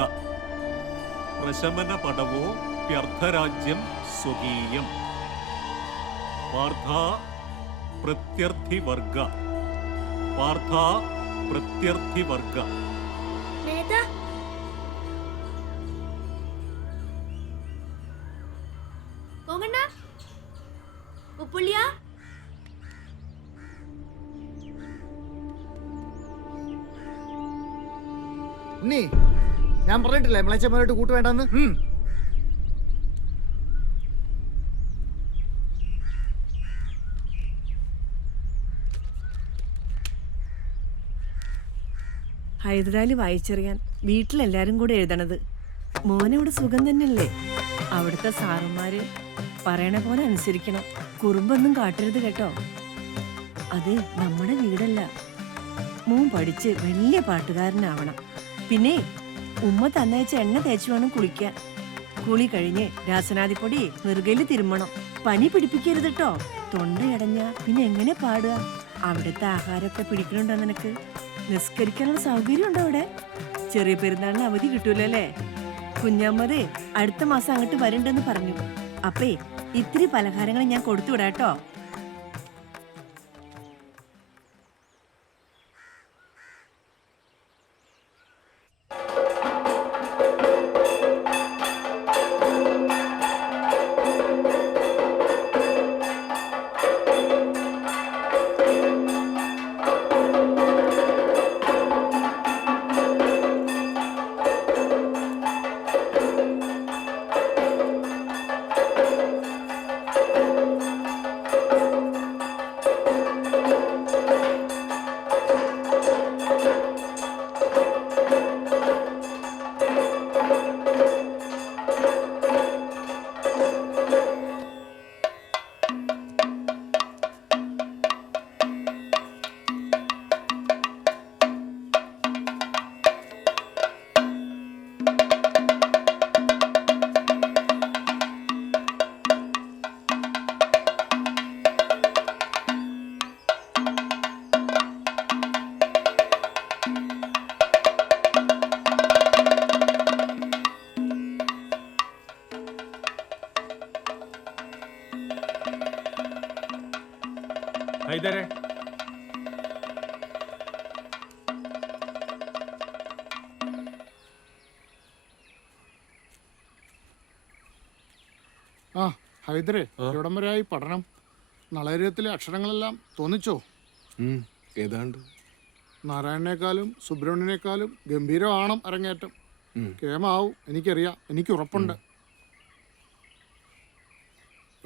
പ്രശമന പടവോ പ്യർത്ഥരാജ്യം സ്വകീയം. പാർത്ഥ പ്രത്യർത്ഥിവർഗ പാർത്ഥ പ്രത്യർത്ഥിവർഗ. ഞാൻ പറഞ്ഞിട്ടില്ലേ മിളച്ചന്മാരായിട്ട് കൂട്ട് വേണ്ടെന്ന്. ഹൈദരാലി വായിച്ചറിയാൻ വീട്ടിലെല്ലാരും കൂടെ എഴുതണത്. മോനവിടെ സുഖം തന്നെയല്ലേ? അവിടുത്തെ സാറന്മാര് പറയണ പോലെ അനുസരിക്കണം. കുറുമ്പൊന്നും കാട്ടരുത് കേട്ടോ. അത് നമ്മുടെ വീടല്ല. മോൻ പഠിച്ച് വലിയ പാട്ടുകാരനാവണം. പിന്നെ ഉമ്മ തന്നയച്ച എണ്ണ തേച്ച് വേണം കുളിക്കാൻ. കുളി കഴിഞ്ഞ് രാസനാദിപ്പൊടി നെറുകയിൽ തിരുമ്മണം. പനി പിടിപ്പിക്കരുത് കേട്ടോ. തൊണ്ടയടഞ്ഞ പിന്നെ എങ്ങനെ പാടുക? അവിടുത്തെ ആഹാരമൊക്കെ പിടിക്കണുണ്ടോ നിനക്ക്? നിസ്കരിക്കാനുള്ള സൗകര്യം ഉണ്ടോ അവിടെ? ചെറിയ പെരുന്നാളിന് അവധി കിട്ടൂലോ അല്ലേ? കുഞ്ഞമ്മതേ അടുത്ത മാസം അങ്ങോട്ട് വരണ്ടെന്ന് പറഞ്ഞു. അപ്പേ ഇത്തിരി പലഹാരങ്ങൾ ഞാൻ കൊടുത്തുവിടാട്ടോ. ഹൈദരെ, ആ ഹൈദരെ, എവിടം വരെയായി പഠനം? നളേര്യത്തിലെ അക്ഷരങ്ങളെല്ലാം തോന്നിച്ചോ? ഏതാണ്ട്. നാരായണനേക്കാളും സുബ്രഹ്മണ്യനേക്കാളും ഗംഭീരമാണ് അരങ്ങേറ്റം. കേമാവും, എനിക്കറിയാം, എനിക്ക് ഉറപ്പുണ്ട്.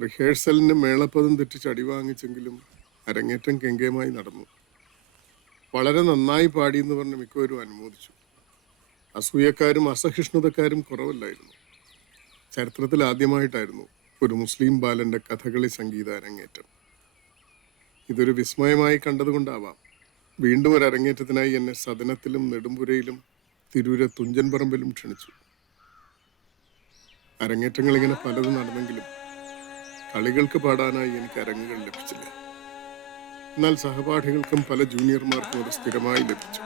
റിഹേഴ്സലിന് മേളപ്പദം തെറ്റിച്ച് അടി വാങ്ങിച്ചെങ്കിലും അരങ്ങേറ്റം കെങ്കേമായി നടന്നു. വളരെ നന്നായി പാടിയെന്ന് പറഞ്ഞ് മിക്കവരും അനുമോദിച്ചു. അസൂയക്കാരും അസഹിഷ്ണുതക്കാരും കുറവല്ലായിരുന്നു. ചരിത്രത്തിൽ ആദ്യമായിട്ടായിരുന്നു ഒരു മുസ്ലിം ബാലന്റെ കഥകളി സംഗീത അരങ്ങേറ്റം. ഇതൊരു വിസ്മയമായി കണ്ടതുകൊണ്ടാവാം വീണ്ടും ഒരു അരങ്ങേറ്റത്തിനായി എന്നെ സദനത്തിലും നെടുമ്പുരയിലും തിരൂരെ തുഞ്ചൻ പറമ്പിലും ക്ഷണിച്ചു. അരങ്ങേറ്റങ്ങൾ ഇങ്ങനെ പലതും നടന്നെങ്കിലും കളികൾക്ക് പാടാനായി എനിക്ക് അരങ്ങുകൾ ലഭിച്ചില്ല. എന്നാൽ സഹപാഠികൾക്കും പല ജൂനിയർമാർക്കും അത് സ്ഥിരമായി ലഭിച്ചു.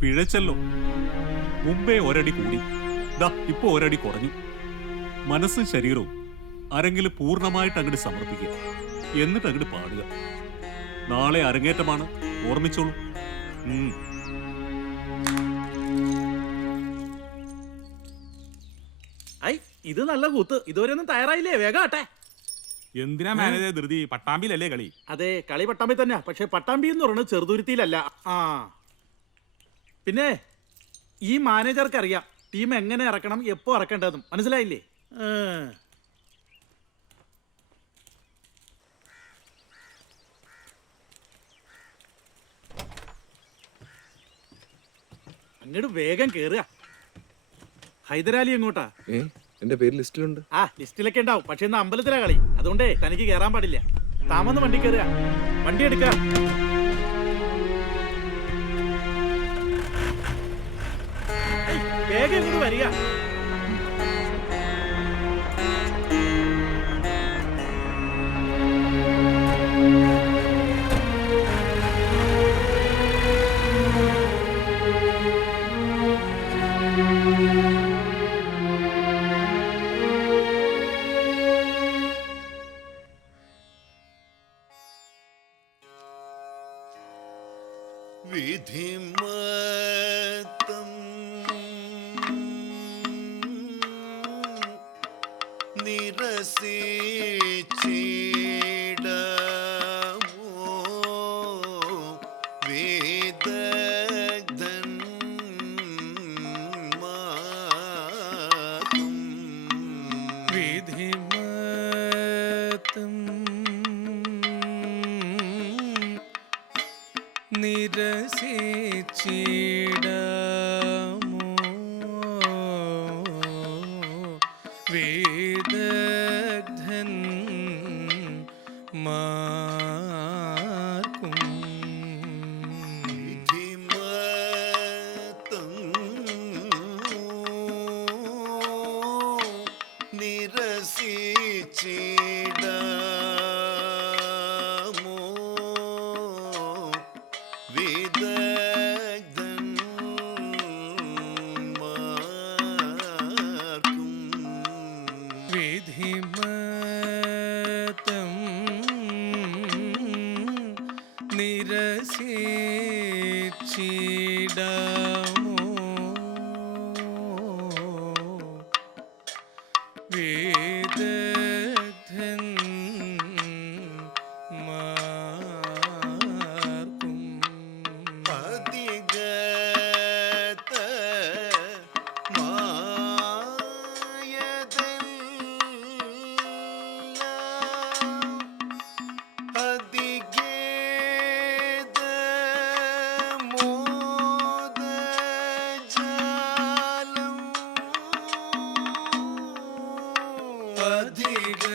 പിഴച്ചല്ലോ. മുമ്പേ ഒരടി കൂടി, ഇപ്പൊ ഒരടി കുറഞ്ഞു. മനസ്സും ശരീരവും അരങ്ങില് പൂർണ്ണമായിട്ട് അങ്ങോട്ട് സമർപ്പിക്കുക, എന്നിട്ട് അങ്ങോട്ട് പാടുക. നാളെ അരങ്ങേറ്റമാണ്, ഓർമ്മിച്ചോളൂ. ഇത് നല്ല കൂത്ത്. ഇതുവരെ ഒന്നും തയ്യാറായില്ലേ? വേഗം ആട്ടെ. എന്തിനാ മാനേജർ ധൃതി? പട്ടാമ്പിയിലല്ലേ കളി? അതെ, കളി പട്ടാമ്പി തന്നെയാ. പക്ഷെ പട്ടാമ്പി എന്ന് പറയുന്നത് ചെറുതുരുത്തിയിലല്ല. പിന്നെ ഈ മാനേജർക്ക് അറിയാം ടീം എങ്ങനെ ഇറക്കണം, എപ്പോ ഇറക്കേണ്ടതും. മനസ്സിലായില്ലേ? അങ്ങോട്ട് വേഗം കേറുക. ഹൈദരാലി എങ്ങോട്ടാ? എന്റെ പേര് ലിസ്റ്റിലുണ്ട്. ലിസ്റ്റിലൊക്കെ ഉണ്ടാവും. പക്ഷെ ഇന്ന് അമ്പലത്തിലാ കളി, അതുകൊണ്ടേ തനിക്ക് കേറാൻ പാടില്ല. താമന്ന് വണ്ടി കയറുക, വണ്ടി എടുക്കുക. വേഗം ഇങ്ങോട്ട് വരിക. വിധിമത്തം നിരസിച്ചിടമോ വേദഗ്ധൻ മാതും വിധിമത്തം നിരസിച്ചിടമോ വേദഗ്ധൻ മാർക്കും വിധിമത്തം നിരസിച്ചിടമോ വിദഗ്ധൻ മാർക്കും വിധിമത്തം നിരസിച്ചിടമോ വേദഗ്ധൻ മാർക്കും അധികത അധികേത മോദജാലം അധികത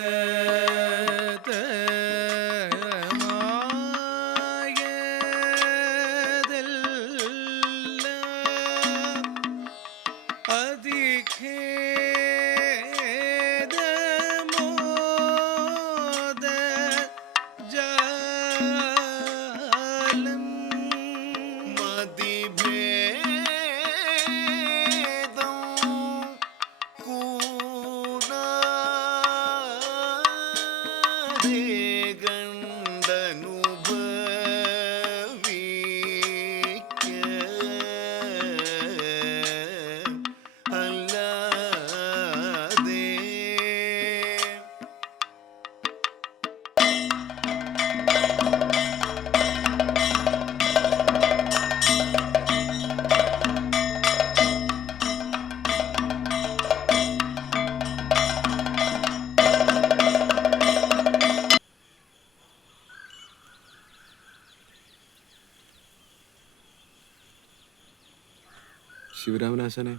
ശിവരാമനാശാനെ,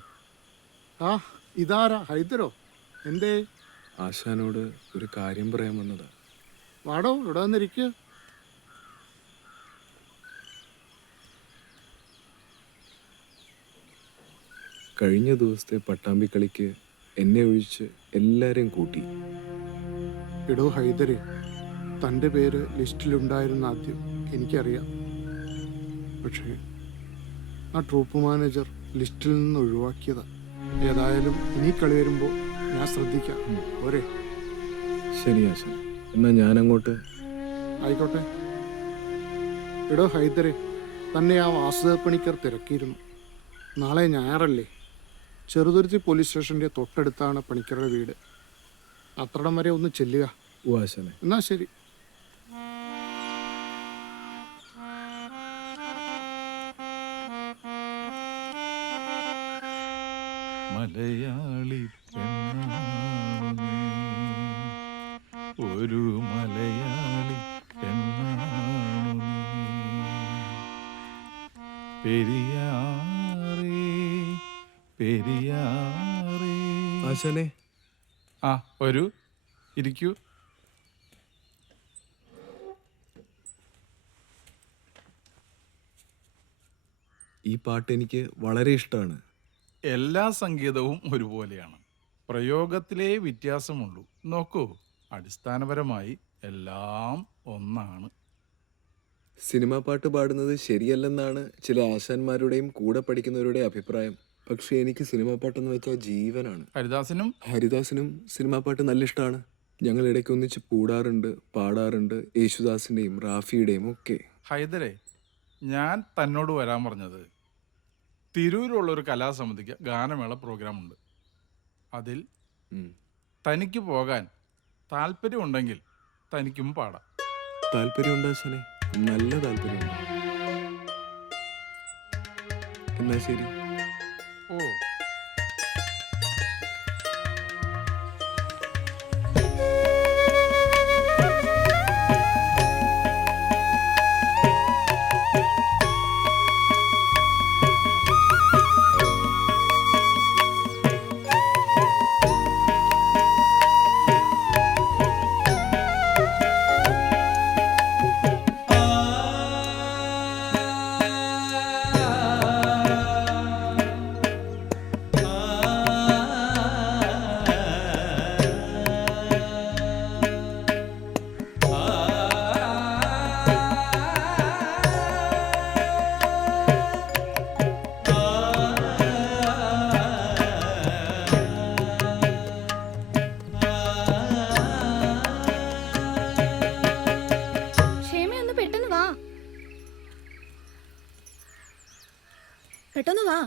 ആ ഇതാരാ ഹൈദരോ? എന്തേ? ആശാനോട് ഒരു കാര്യം പറയാൻ വന്നതാ. വാടോ, ഇവിടെ വന്നിരിക്കുക. കഴിഞ്ഞ ദിവസത്തെ പട്ടാമ്പി കളിക്ക് എന്നെ ഒഴിച്ച് എല്ലാരെയും കൂട്ടി. എടോ ഹൈദരെ, തൻ്റെ പേര് ലിസ്റ്റിലുണ്ടായിരുന്ന ആദ്യം എനിക്കറിയാം. പക്ഷേ ആ ട്രൂപ്പ് മാനേജർ ലിസ്റ്റിൽ നിന്ന് ഒഴിവാക്കിയതാ. ഏതായാലും ഇനി കളി വരുമ്പോൾ ഞാൻ ശ്രദ്ധിക്കാം. പോരെ? ശരി ആശാൻ, എന്നാ ഞാൻ അങ്ങോട്ട്. ആയിക്കോട്ടെ. എടോ ഹൈദരെ, തന്നെ ആ വാസുദേവ പണിക്കർ തിരക്കിയിരുന്നു. നാളെ ഞായറല്ലേ? ചെറുതുരുത്തി പോലീസ് സ്റ്റേഷൻ്റെ തൊട്ടടുത്താണ് പണിക്കരുടെ വീട്. അത്രടം വരെ ഒന്ന് ചെല്ലുക. ഓ ആശാനെ. എന്നാ ശരി. മലയാളി പെണ്ണാണു നീ, ഒരു മലയാളി പെണ്ണാണു നീ. പെരിയാറേ പെരിയാറേ. ആശാനെ. ആ വരൂ, ഇരിക്കൂ. ഈ പാട്ട് എനിക്ക് വളരെ ഇഷ്ടമാണ്. എല്ലാ സംഗീതവും ഒരുപോലെയാണ്, പ്രയോഗത്തിലേ വ്യത്യാസമുള്ളൂ. നോക്കൂ, അടിസ്ഥാനപരമായി എല്ലാം ഒന്നാണ്. സിനിമാ പാട്ട് പാടുന്നത് ശരിയല്ലെന്നാണ് ചില ആശാന്മാരുടെയും കൂടെ പഠിക്കുന്നവരുടെയും അഭിപ്രായം. പക്ഷെ എനിക്ക് സിനിമാ പാട്ടെന്ന് വെച്ചാൽ ജീവനാണ്. ഹരിദാസിനും സിനിമാ പാട്ട് നല്ല ഇഷ്ടമാണ്. ഞങ്ങൾ ഇടയ്ക്ക് ഒന്നിച്ച് കൂടാറുണ്ട്, പാടാറുണ്ട്. യേശുദാസിന്റെയും റാഫിയുടെയും ഒക്കെ. ഹൈദരെ, ഞാൻ തന്നോട് വരാൻ പറഞ്ഞത് തിരൂരുള്ള ഒരു കലാസമിതിക്ക് ഗാനമേള പ്രോഗ്രാം ഉണ്ട്. അതിൽ തനിക്ക് പോകാൻ താല്പര്യമുണ്ടെങ്കിൽ തനിക്കും പാടാം. താല്പര്യമുണ്ട് ആശാനെ, നല്ല താല്പര്യമുണ്ട്. എന്നാ ശരി. ഓ, പെട്ടെന്ന് വാ.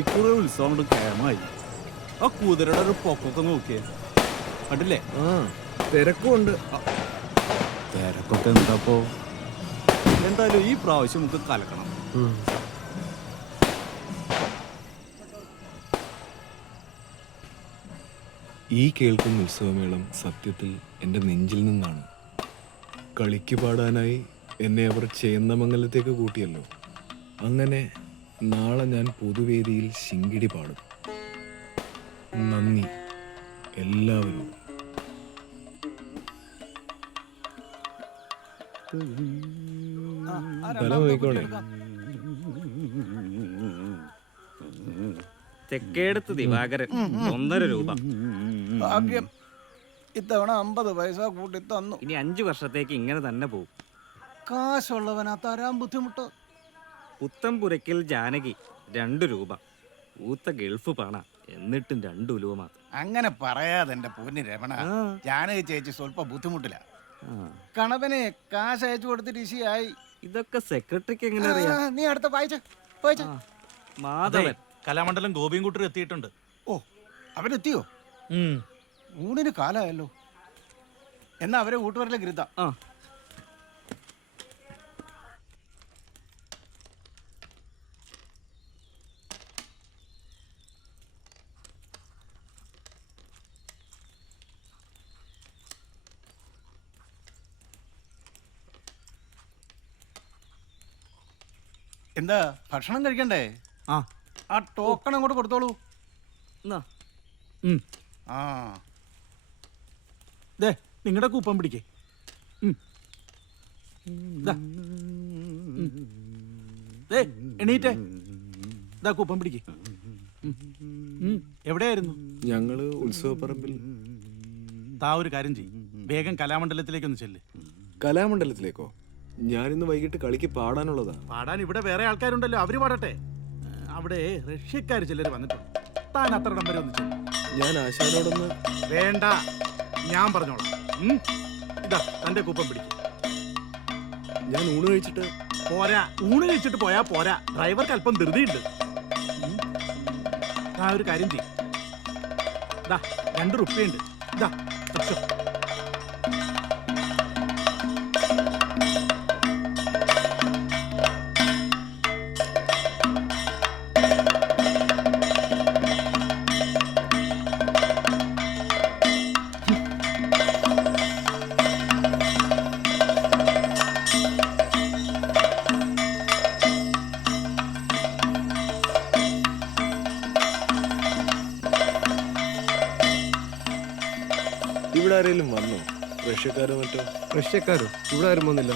ഇക്കുറി ഉത്സവം കൊണ്ട് കേമായി. ആ കുതിരയുടെ ഒരു പൊക്കൊക്കെ നോക്കിയേ, കണ്ടില്ലേ? തിരക്കുണ്ട്. തിരക്കൊക്കെ എന്താപ്പോ? എന്തായാലും ഈ പ്രാവശ്യം നമുക്ക് കലക്കണം. ഈ കേൾക്കുന്ന ഉത്സവമേളം സത്യത്തിൽ എൻ്റെ നെഞ്ചിൽ നിന്നാണ്. കളിക്ക് പാടാനായി എന്നെ അവർ ചേന്നമംഗലത്തേക്ക് കൂട്ടിയല്ലോ. അങ്ങനെ നാളെ ഞാൻ പൊതുവേദിയിൽ ശിങ്കിടി പാടും. നന്ദി എല്ലാവരോടും. തല നോക്കിക്കോണേ. തെക്കേടത്ത് ദിവാകരൻ 1.5 രൂപ. ഭാഗ്യം, ഇത്തവണ 50 പൈസ കൂട്ടി തന്നു. ഇനി 5 വർഷത്തേക്ക് ഇങ്ങനെ തന്നെ പോകും. കാശുള്ളവനാ തരാൻ ബുദ്ധിമുട്ട്. പുത്തംപുരയ്ക്കൽ ജാനകി 2 രൂപ. ഊത്ത ഗൾഫ് പണ, എന്നിട്ടും 2 ഉലുവ മാത്രം. അങ്ങനെ പറയാതെ എന്റെ പൊന്നി രമണ, ജാനകി ചേച്ചി സ്വല്പ ബുദ്ധിമുട്ടില്ല. കണവനെ കാശ് അയച്ചു കൊടുത്തിട്ട് ഇശിയായി. ഇതൊക്കെ സെക്രട്ടറിക്ക് എങ്ങനെ അറിയാം? നീ അടുത്ത വായിച്ച മാധവൻ കലാമണ്ഡലം ഗോപിയും കൂട്ടർ എത്തിയിട്ടുണ്ട്. ഓ, അവരെത്തിയോ? ഊണിന് കാലമായല്ലോ. എന്നാ അവരെ കൂട്ടുവരലെ ഗിരിത. എന്താ ഭക്ഷണം കഴിക്കണ്ടേ? ആ ടോക്കൺ അങ്ങോട്ട് കൊടുത്തോളൂ. ആ, നിങ്ങളുടെ കൂപ്പൺ പിടിക്കേ. എണീറ്റേ, ഇതാ കൂപ്പൺ പിടിക്കേ. എവിടെയായിരുന്നു? ഞങ്ങള് ഉത്സവപ്പറമ്പിൽ. താ ഒരു കാര്യം ചെയ്യും, വേഗം കലാമണ്ഡലത്തിലേക്കൊന്ന് ചെല്ല്. കലാമണ്ഡലത്തിലേക്കോ? ഞാനിന്ന് വൈകിട്ട് കളിക്ക് പാടാനുള്ളതാ. പാടാൻ ഇവിടെ വേറെ ആൾക്കാരുണ്ടല്ലോ, അവര് പാടട്ടെ. അവിടെ റഷ്യക്കാർ ചിലർ വന്നിട്ടുണ്ട്. താൻ അത്ര ഇടം വരെ ഒന്ന് ചെല്ല്. ഞാൻ ആശാനോടൊന്ന്. വേണ്ട, ഞാൻ പറഞ്ഞോളാം. ഇതാ തന്റെ കൂപ്പൺ പിടിക്കും. ഞാൻ ഊണ് കഴിച്ചിട്ട് പോരാ. ഊണ് കഴിച്ചിട്ട് പോയാ പോരാ, ഡ്രൈവർക്ക് അല്പം ധൃതിയുണ്ട്. താ ഒരു കാര്യം ചെയ്യും, 2 റുപ്യുണ്ട്. ഇതാ വെച്ചോ. ആരെങ്കിലും വന്നോ? റഷ്യക്കാരോ മറ്റോ? റഷ്യക്കാരോ? ഇവിടെ ആരും വന്നില്ല.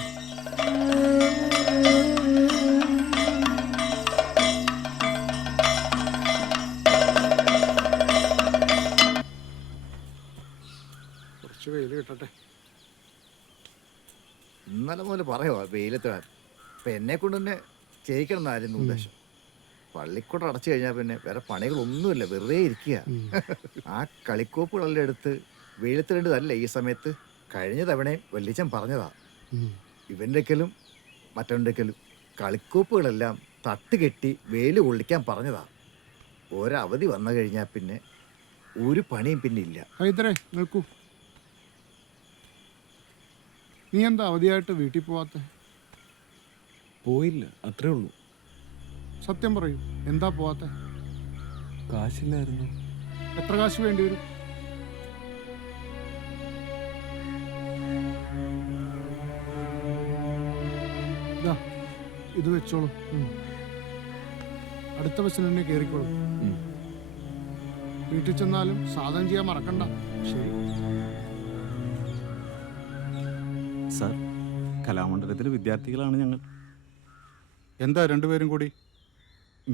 കുറച്ച് വെയിൽ കിട്ടട്ടെ. ഇന്നലെ മുതൽ പറയുക വെയിലത്ത് വരാൻ. അപ്പം എന്നെ കൊണ്ട് തന്നെ ചെയ്യിക്കണം എന്നായിരുന്നു ഉദ്ദേശം. പള്ളിക്കൂടം അടച്ചു കഴിഞ്ഞാൽ പിന്നെ വേറെ പണികളൊന്നുമില്ല, വെറുതെ ഇരിക്കുക. ആ കളിക്കോപ്പുകളെല്ലാം എടുത്ത് വെയിലത്തിടേണ്ടതല്ല ഈ സമയത്ത്. കഴിഞ്ഞ തവണയും വല്യച്ഛൻ പറഞ്ഞതാ, ഇവൻ്റെക്കലും മറ്റവൻ്റെക്കലും കളിക്കോപ്പുകളെല്ലാം തട്ടുകെട്ടി വെയിൽ കൊള്ളിക്കാൻ പറഞ്ഞതാ. ഒരവധി വന്നു കഴിഞ്ഞാൽ പിന്നെ ഒരു പണിയും പിന്നെ ഇല്ല. ഹൈദരേ നിൽക്കൂ. നീ എന്താ അവധിയായിട്ട് വീട്ടിൽ പോവാത്ത? പോയില്ല, അത്രേ ഉള്ളൂ. സത്യം പറയൂ, എന്താ പോവാത്ത? കാശില്ലായിരുന്നു. എത്ര കാശ് വേണ്ടി വരും? ഇത് വെച്ചോളൂ. അടുത്ത ബസ്സിൽ തന്നെ കയറിക്കോളൂ. വീട്ടിൽ ചെന്നാലും സാധനം ചെയ്യാൻ മറക്കണ്ട. ശരി സാർ, കലാമണ്ഡലത്തിലെ വിദ്യാർത്ഥികളാണ് ഞങ്ങൾ. എന്താ രണ്ടുപേരും കൂടി?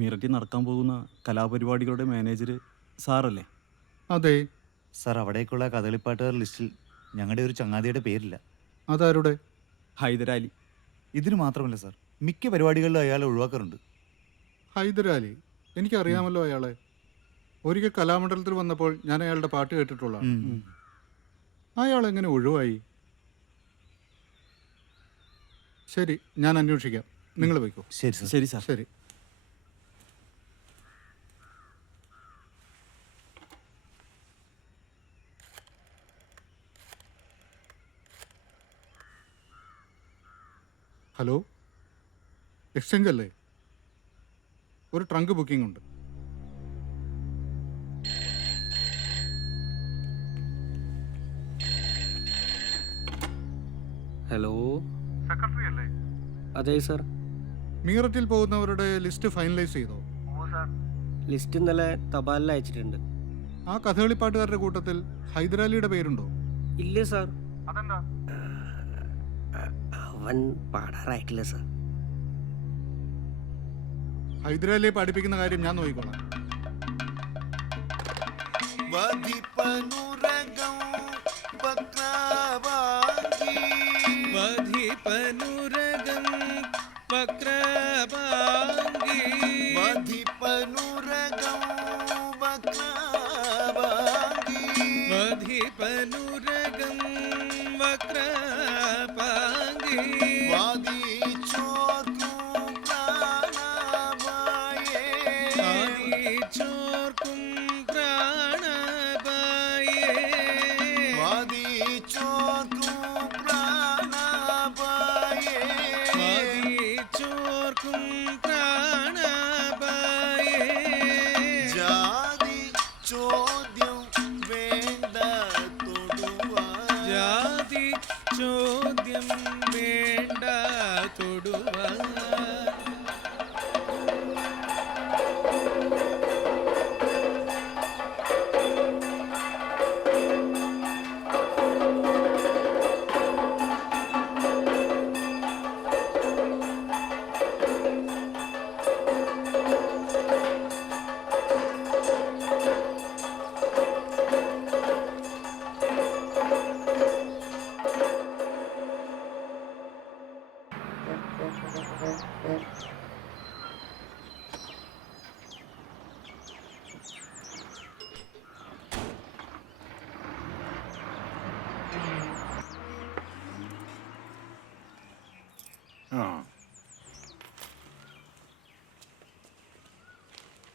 മീററ്റിൽ നടക്കാൻ പോകുന്ന കലാപരിപാടികളുടെ മാനേജർ സാറല്ലേ? അതെ സാർ, അവിടേക്കുള്ള കഥകളിപ്പാട്ടുകാർ ലിസ്റ്റിൽ ഞങ്ങളുടെ ഒരു ചങ്ങാതിയുടെ പേരില്ല. അതാരുടെ? ഹൈദരാലി. ഇതിന് മാത്രമല്ല സാർ, മിക്ക പരിപാടികളിലും അയാളെ ഒഴിവാക്കാറുണ്ട്. ഹൈദരാലി? എനിക്കറിയാമല്ലോ അയാളെ. ഒരിക്കൽ കലാമണ്ഡലത്തിൽ വന്നപ്പോൾ ഞാൻ അയാളുടെ പാട്ട് കേട്ടിട്ടുള്ള. അയാൾ എങ്ങനെ ഒഴിവായി? ശരി, ഞാൻ അന്വേഷിക്കാം. നിങ്ങൾ പോയിക്കോ. ശരി സാർ. ശരി സാർ. ശരി. ഹലോ, എക്സ്ചേഞ്ച് അല്ലേ? ഒരു ട്രങ്ക് ബുക്കിംഗ് ഉണ്ട്. ഹലോ, സെക്രട്ടറി അല്ലേ? അതെ സർ. മീററ്റിൽ പോകുന്നവരുടെ ലിസ്റ്റ് ഫൈനലൈസ് ചെയ്തോ? ലിസ്റ്റ് ഇന്നലെ തപാലിൽ അയച്ചിട്ടുണ്ട്. ആ കഥകളിപ്പാട്ടുകാരുടെ കൂട്ടത്തിൽ ഹൈദരാലിയുടെ പേരുണ്ടോ? ഇല്ല സാർ. അതെന്താ? അവൻ പാടാറായിട്ടില്ല സാർ. ഹൈദരാലിയെ പഠിപ്പിക്കുന്ന കാര്യം ഞാൻ നോക്കിക്കോളാം.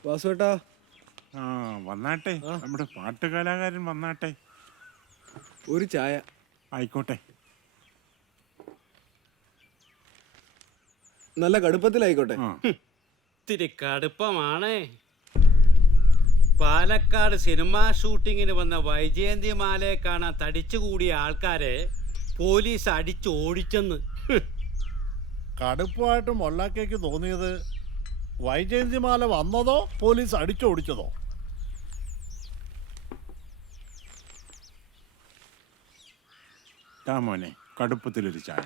വാസുവേട്ടാ. വന്നാട്ടെ, നമ്മുടെ പാട്ട് കലാകാരൻ വന്നാട്ടെ. ഒരു ചായ. ആയിക്കോട്ടെ. നല്ല കടുപ്പത്തിലായിക്കോട്ടെ. ഇത്തിരി കടുപ്പമാണേ. പാലക്കാട് സിനിമാ ഷൂട്ടിങ്ങിന് വന്ന വൈജയന്തിമാലയെ കാണാൻ തടിച്ചുകൂടിയ ആൾക്കാരെ പോലീസ് അടിച്ചോടിച്ചെന്ന്. കടുപ്പമായിട്ട് മൊല്ലാക്കേക്ക് തോന്നിയത് വൈജയന്തിമാല വന്നതോ പോലീസ് അടിച്ചോടിച്ചതോ? താ മോനെ കടുപ്പത്തിലൊരു ചായ.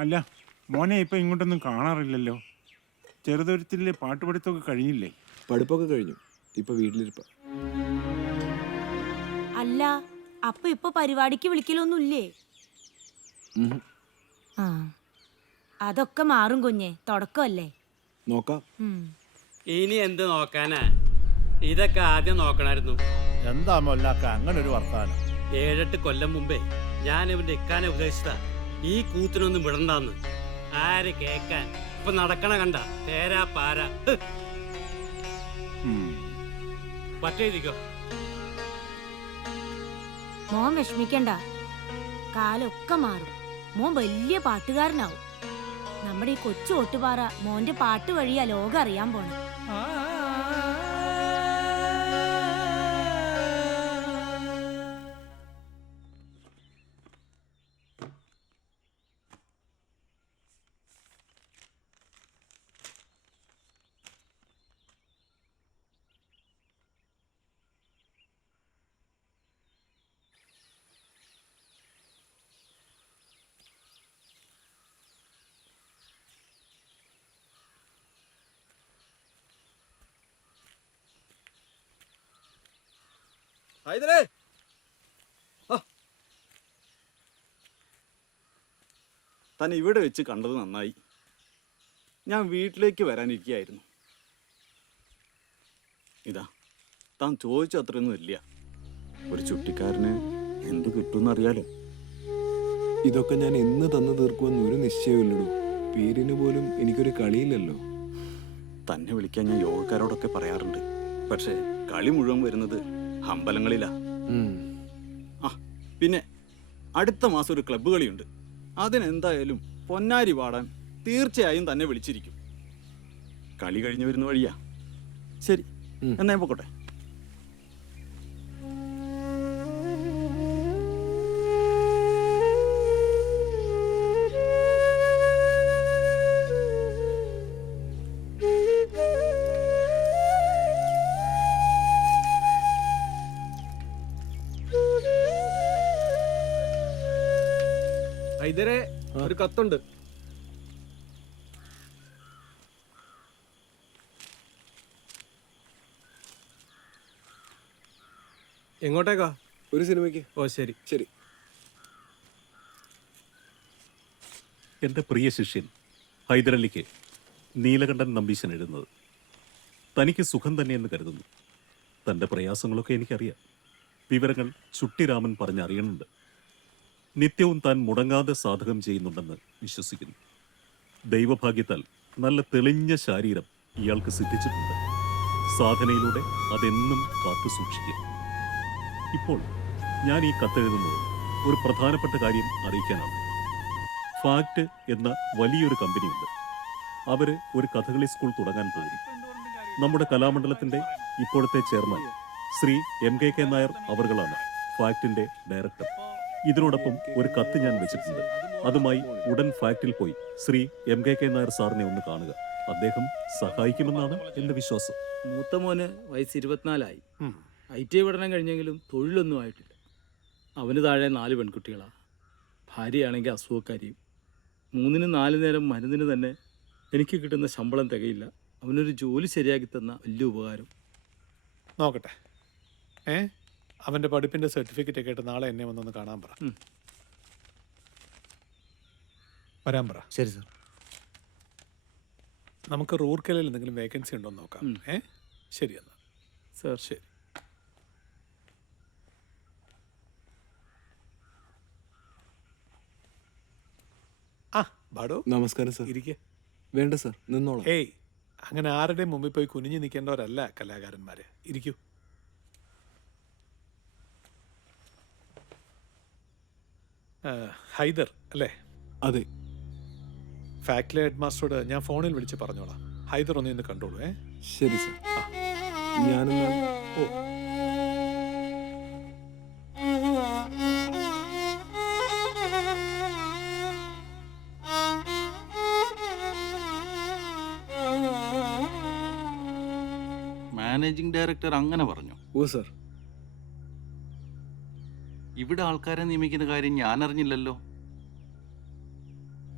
അല്ല മോനെ ഇപ്പൊ ഇങ്ങോട്ടൊന്നും കാണാറില്ലല്ലോ. ചെറുതുരുത്തിലെ പാട്ടുപഠിത്തമൊക്കെ കഴിഞ്ഞില്ലേ? പഠിപ്പൊക്കെ കഴിഞ്ഞു. ഇപ്പൊ വീട്ടിലിരിപ്പ. അല്ല അപ്പൊ ഇപ്പൊ പരിപാടിക്ക് വിളിക്കലൊന്നുമില്ലേ? ആ അതൊക്കെ മാറും കുഞ്ഞെ, തുടക്കമല്ലേ. നോക്കാം. ഇനി എന്ത് നോക്കാനാ? ഇതൊക്കെ ആദ്യം നോക്കണായിരുന്നു. എന്താ മൊല്ലാക്ക അങ്ങനെ ഒരു വർത്താനം? 7-8 കൊല്ലം മുമ്പേ ഞാൻ ഇവന്റെ ഇക്കാനെ ഉപദേശിച്ച ഈ കൂത്തിനൊന്നും വിടണ്ടാന്ന്. ആര് കേക്കാൻ? ഇപ്പൊ നടക്കണ കണ്ട തേരാ പാര. പറ്റേരിക്കോ. മോൻ വിഷമിക്കണ്ട, കാലൊക്കെ മാറും. മോൻ വലിയ പാട്ടുകാരനാവും. നമ്മുടെ ഈ കൊച്ചു ഒട്ടുപാറ മോന്റെ പാട്ട് വഴിയാ ലോകം അറിയാൻ പോണേ. താൻ ഇവിടെ വെച്ച് കണ്ടത് നന്നായി. ഞാൻ വീട്ടിലേക്ക് വരാനിരിക്കുകയായിരുന്നു. ഇതാ താൻ ചോദിച്ച അത്രയൊന്നും ഇല്ല. ഒരു ചുട്ടിക്കാരന് എന്ത് കിട്ടുമെന്നറിയാലോ. ഇതൊക്കെ ഞാൻ എന്ന് തന്നു തീർക്കുമെന്ന് ഒരു നിശ്ചയമില്ലടൂ. പേരിന് പോലും എനിക്കൊരു കളിയില്ലല്ലോ. തന്നെ വിളിക്കാൻ ഞാൻ യോഗക്കാരോടൊക്കെ പറയാറുണ്ട്. പക്ഷേ കളി മുഴുവൻ വരുന്നത് അമ്പലങ്ങളിലാ. ആ പിന്നെ അടുത്ത മാസം ഒരു ക്ലബ്ബ് കളിയുണ്ട്. അതിനെന്തായാലും പൊന്നാരി പാടാൻ തീർച്ചയായും തന്നെ വിളിച്ചിരിക്കും. കളി കഴിഞ്ഞു വരുന്ന വഴിയാ. ശരി എന്നാ ഞാൻ പോട്ടെ. ഹൈദരെ, ഒരു കത്തുണ്ട്. എങ്ങോട്ടേക്കാ? ഒരു സിനിമയ്ക്ക്. ഓ ശരി ശരി. എൻ്റെ പ്രിയ ശിഷ്യൻ ഹൈദരലിക്ക് നീലകണ്ഠൻ നമ്പീശൻ എഴുതുന്നത്. തനിക്ക് സുഖം തന്നെയെന്ന് കരുതുന്നു. തൻ്റെ പ്രയാസങ്ങളൊക്കെ എനിക്കറിയാം. വിവരങ്ങൾ ചുട്ടിരാമൻ പറഞ്ഞറിയണുണ്ട്. നിത്യവും താൻ മുടങ്ങാതെ സാധകം ചെയ്യുന്നുണ്ടെന്ന് വിശ്വസിക്കുന്നു. ദൈവഭാഗ്യത്താൽ നല്ല തെളിഞ്ഞ ശാരീരം ഇയാൾക്ക് സിദ്ധിച്ചിട്ടുണ്ട്. സാധനയിലൂടെ അതെന്നും കാത്തു സൂക്ഷിക്കും. ഇപ്പോൾ ഞാൻ ഈ കത്തെഴുതുന്നത് ഒരു പ്രധാനപ്പെട്ട കാര്യം അറിയിക്കാനാണ്. ഫാക്ട് എന്ന വലിയൊരു കമ്പനിയുണ്ട്. അവർ ഒരു കഥകളി സ്കൂൾ തുടങ്ങാൻ പോകുന്നു. നമ്മുടെ കലാമണ്ഡലത്തിൻ്റെ ഇപ്പോഴത്തെ ചെയർമാൻ ശ്രീ MKK നായർ അവർകളാണ് ഫാക്ടിൻ്റെ ഡയറക്ടർ. ഇതിനോടൊപ്പം ഒരു കത്ത് ഞാൻ വെച്ചിട്ടുണ്ട്. അതുമായി ഉടൻ ഫാക്ടിൽ പോയി ശ്രീ MKK നായർ സാറിനെ ഒന്ന് കാണുക. അദ്ദേഹം സഹായിക്കുമെന്നാണ് എൻ്റെ വിശ്വാസം. മൂത്ത മോന് വയസ്സ് 24 IT പഠനം കഴിഞ്ഞെങ്കിലും തൊഴിലൊന്നും ആയിട്ടില്ല. അവന് താഴെ 4 പെൺകുട്ടികളാണ്. ഭാര്യയാണെങ്കിൽ അസുഖക്കാരിയും. 3-4 നേരം മരുന്നിന് തന്നെ എനിക്ക് കിട്ടുന്ന ശമ്പളം തികയില്ല. അവനൊരു ജോലി ശരിയാക്കി തന്ന വലിയ ഉപകാരം. നോക്കട്ടെ. അവൻ്റെ പഠിപ്പിൻ്റെ സർട്ടിഫിക്കറ്റ് ഒക്കെ ആയിട്ട് നാളെ എന്നെ വന്നൊന്ന് കാണാൻ പറ. വരാൻ പറ. ശരി സാർ. നമുക്ക് റൂർക്കലയിൽ എന്തെങ്കിലും വേക്കൻസി ഉണ്ടോ എന്ന് നോക്കാം. ശരി എന്നാൽ സാർ. ശരി. ബാഡോ നമസ്കാരം സാർ. ഇരിക്കെ. വേണ്ട സാർ, നിന്നോളാം. അങ്ങനെ ആരുടെയും മുമ്പിൽ പോയി കുനിഞ്ഞു നിൽക്കേണ്ടവരല്ല കലാകാരന്മാര്. ഇരിക്കൂ. ഹൈദർ അല്ലേ? അതെ. ഫാക്ടറി ഹെഡ് മാസ്റ്ററോട് ഞാൻ ഫോണിൽ വിളിച്ച് പറഞ്ഞോളാം. ഹൈദർ ഒന്ന് ഇന്ന് കണ്ടോളൂ. ശരി സാർ. ഞാനെന്നാ മാനേജിംഗ് ഡയറക്ടർ അങ്ങനെ പറഞ്ഞു? ഓ സർ. ഇവിടെ ആൾക്കാരെ നിയമിക്കുന്ന കാര്യം ഞാൻ അറിഞ്ഞില്ലല്ലോ.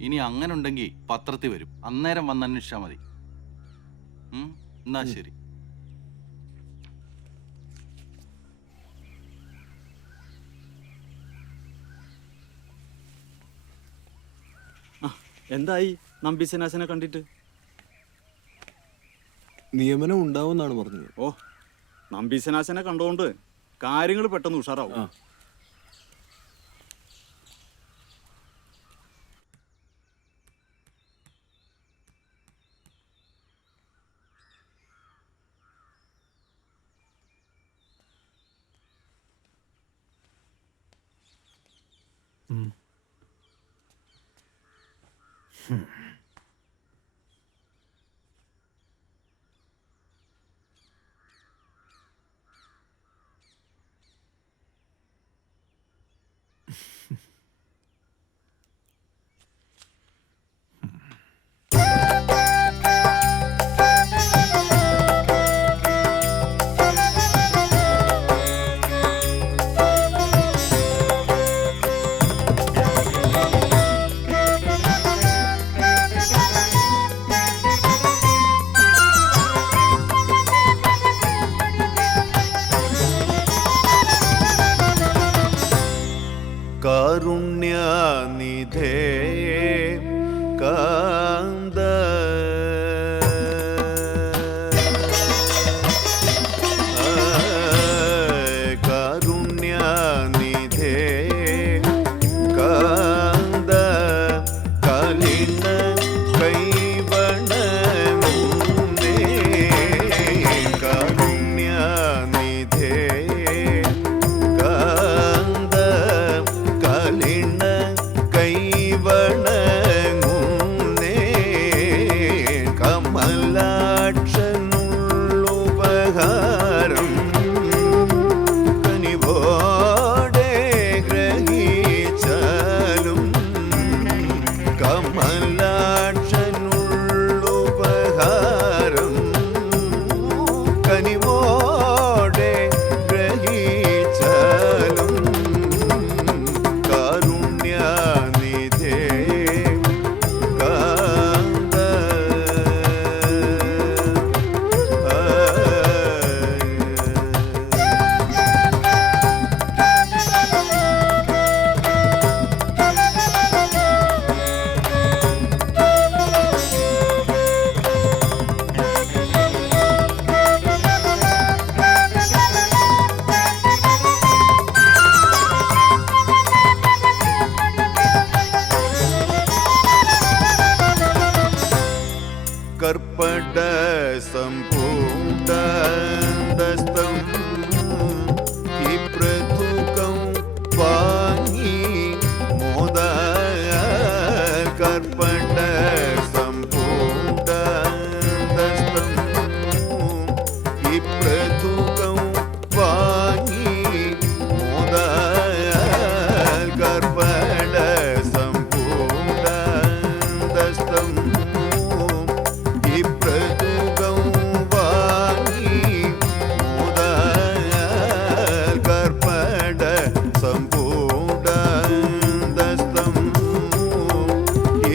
ഇനി അങ്ങനെ ഉണ്ടെങ്കിൽ പത്രത്തിൽ വരും, അന്നേരം വന്ന് അന്വേഷിച്ചാൽ മതി. എന്നാ ശരി. എന്തായി നമ്പീശനാശനെ കണ്ടിട്ട്? നിയമനം ഉണ്ടാവുമെന്നാണ് പറഞ്ഞത്. ഓ, നമ്പീശനാശനെ കണ്ടുകൊണ്ട് കാര്യങ്ങൾ പെട്ടെന്ന് ഉഷാറാവും. കാരുണ്യനിധേ കാന്ത കാരുണ്യനിധേ കാന്ത കലിന കൈവണമുന്നേ കാരുണ്യനിധേ കാന്ത കലിന കൈവണങ്ങുന്നേ കമലാക്ഷനുള്ളുപഹാരം കനിവോടെ ഗ്രഹിച്ചാലും കമലാക്ഷനുള്ളുപഹാരം കനിവോടെ ഗ്രഹിച്ചാലും കാരുണ്യനിധേ കാന്ത കർപ്പട സംഭൂതസ്തം ഈ പ്രതുകം വാങ്ങി മോദ കർപ്പട സംഭൂതസ്തം ഈ പ്രതുകം വാങ്ങി മോദ കർപ്പട സംഭൂതസ്തം പ്രതുകം വാങ്ങി മോദാൽ കർപ്പട സംഭൂതസ്തം ഈ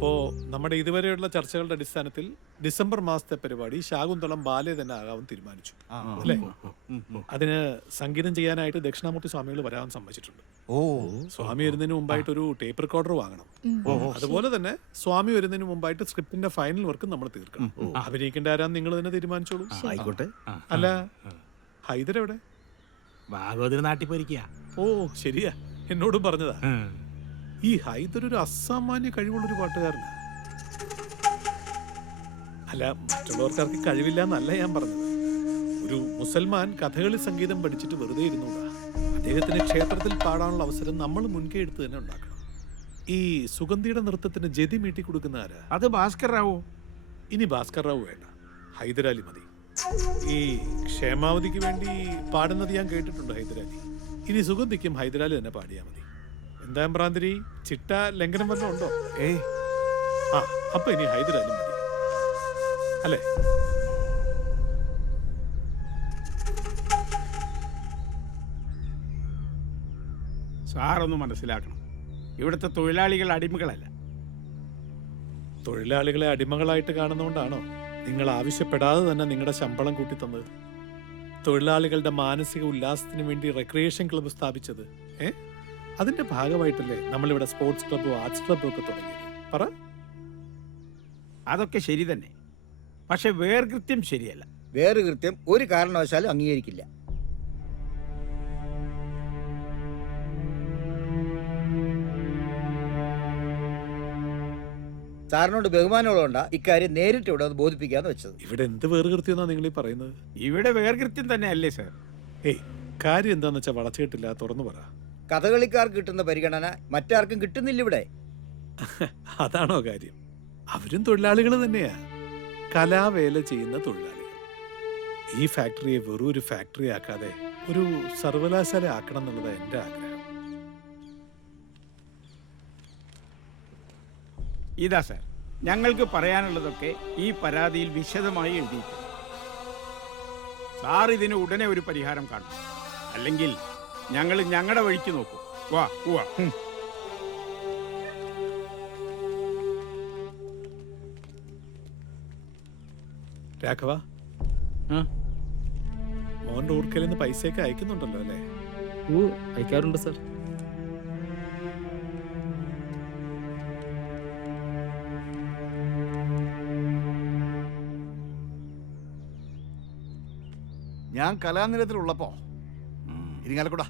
അപ്പോൾ നമ്മുടെ ഇതുവരെയുള്ള ചർച്ചകളുടെ അടിസ്ഥാനത്തിൽ ഡിസംബർ മാസത്തെ പരിപാടി ശാകുന്തളം ബാലെ തന്നെ ആകാൻ തീരുമാനിച്ചു അല്ലേ? അതിന് സംഗീതം ചെയ്യാനായിട്ട് ദക്ഷിണാമൂർത്തി സ്വാമികൾ വരാൻ സമ്മതിച്ചിട്ടുണ്ട്. സ്വാമി വരുന്നതിന് മുമ്പായിട്ട് ഒരു ടേപ്പ് റെക്കോർഡർ വാങ്ങണം. അതുപോലെ തന്നെ സ്വാമി വരുന്നതിന് മുമ്പായിട്ട് സ്ക്രിപ്റ്റിന്റെ ഫൈനൽ വർക്ക് നമ്മൾ തീർക്കണം. അഭിനയിക്കേണ്ട ആരാന്ന് നിങ്ങൾ തന്നെ തീരുമാനിച്ചോളൂ. ആയിക്കോട്ടെ. അല്ല, ഹൈദർ എവിടെ? ഭാഗവതിന് നാട്ടിൽ പോയിരിക്കുക. ഓ ശരിയാ, എന്നോടും പറഞ്ഞതാ. ഈ ഹൈദർ ഒരു അസാമാന്യ കഴിവുള്ളൊരു പാട്ടുകാരനാണ്. അല്ല, മറ്റുള്ളവർക്കാർക്ക് കഴിവില്ല എന്നല്ല ഞാൻ പറഞ്ഞത്. ഒരു മുസൽമാൻ കഥകളി സംഗീതം പഠിച്ചിട്ട് വെറുതെ ഇരുന്നൂടാ. അദ്ദേഹത്തിന് ക്ഷേത്രത്തിൽ പാടാനുള്ള അവസരം നമ്മൾ മുൻകൈ എടുത്ത് തന്നെ ഉണ്ടാക്കണം. ഈ സുഗന്ധിയുടെ നൃത്തത്തിന് ജതി മീട്ടി കൊടുക്കുന്ന ആരാ? അത് ഭാസ്കർ റാവു. ഇനി ഭാസ്കർ റാവു വേണ്ട, ഹൈദരാലി മതി. ഈ ക്ഷേമാവതിക്ക് വേണ്ടി പാടുന്നത് ഞാൻ കേട്ടിട്ടുണ്ട് ഹൈദരാലി. ഇനി സുഗന്ധിക്കും ഹൈദരാലി തന്നെ പാടിയാൽ മതി. എന്താ ഭ്രാന്തിരി, ചിട്ട ലംഘനം വല്ലതും ഉണ്ടോ? അപ്പൊ ഇനി ഹൈദരാലി മതി അല്ലേ? സാറൊന്ന് മനസ്സിലാക്കണം, ഇവിടുത്തെ തൊഴിലാളികൾ അടിമകളല്ല. തൊഴിലാളികളെ അടിമകളായിട്ട് കാണുന്നതുകൊണ്ടാണോ നിങ്ങൾ ആവശ്യപ്പെടാതെ തന്നെ നിങ്ങളുടെ ശമ്പളം കൂട്ടിത്തന്നത്? തൊഴിലാളികളുടെ മാനസിക ഉല്ലാസത്തിന് വേണ്ടി റെക്രിയേഷൻ ക്ലബ്ബ് സ്ഥാപിച്ചത് അതിന്റെ ഭാഗമായിട്ടല്ലേ നമ്മളിവിടെ സ്പോർട്സ് ക്ലബ്ബും ആർട്സ് ക്ലബ്ബും ഒക്കെ തുടങ്ങിയത്? പറ. അതൊക്കെ ശരി തന്നെ, പക്ഷെ വേർകൃത്യം ശരിയല്ല. വേർകൃത്യം ഒരു കാരണവശാലും അംഗീകരിക്കില്ല. സാറിനോട് ബഹുമാനമുള്ളതുകൊണ്ടാ ഇക്കാര്യം നേരിട്ട് ഇവിടെ ബോധിപ്പിക്കാന്ന് വെച്ചത്. ഇവിടെ എന്ത് വേർകൃത്യം എന്നാ നിങ്ങൾ ഈ പറയുന്നത്? ഇവിടെ വേർകൃത്യം തന്നെ അല്ലേ സാർ? കാര്യം എന്താന്ന് വെച്ചാൽ വളച്ചിട്ടില്ല, തുറന്നു പറ. കഥകളിക്കാർക്ക് കിട്ടുന്ന പരിഗണന മറ്റാർക്കും കിട്ടുന്നില്ല ഇവിടെ. അതാണോ കാര്യം? അവരും തൊഴിലാളികൾ തന്നെയാ, കലാവേല ചെയ്യുന്ന തൊഴിലാളികൾ. ഈ ഫാക്ടറിയെ വെറും ഒരു ഫാക്ടറി ആക്കാതെ ഒരു സർവകലാശാല ആക്കണം എന്നുള്ളത് എൻ്റെ ആഗ്രഹം. ഇതാ സാർ, ഞങ്ങൾക്ക് പറയാനുള്ളതൊക്കെ ഈ പരാതിയിൽ വിശദമായി എഴുതിയിട്ടുണ്ട്. സാർ ഇതിന് ഉടനെ ഒരു പരിഹാരം കാണും, അല്ലെങ്കിൽ ഞങ്ങൾ ഞങ്ങളുടെ വഴിക്ക് നോക്കും. വാ വാ. രാഘവ, മോന്റെ ഊർക്കലിൽ നിന്ന് പൈസയൊക്കെ അയക്കുന്നുണ്ടല്ലോ അല്ലേ? അയക്കാറുണ്ട് സാർ. ഞാൻ കലാനിലയത്തിലുള്ളപ്പോ ഇരിങ്ങാലക്കുട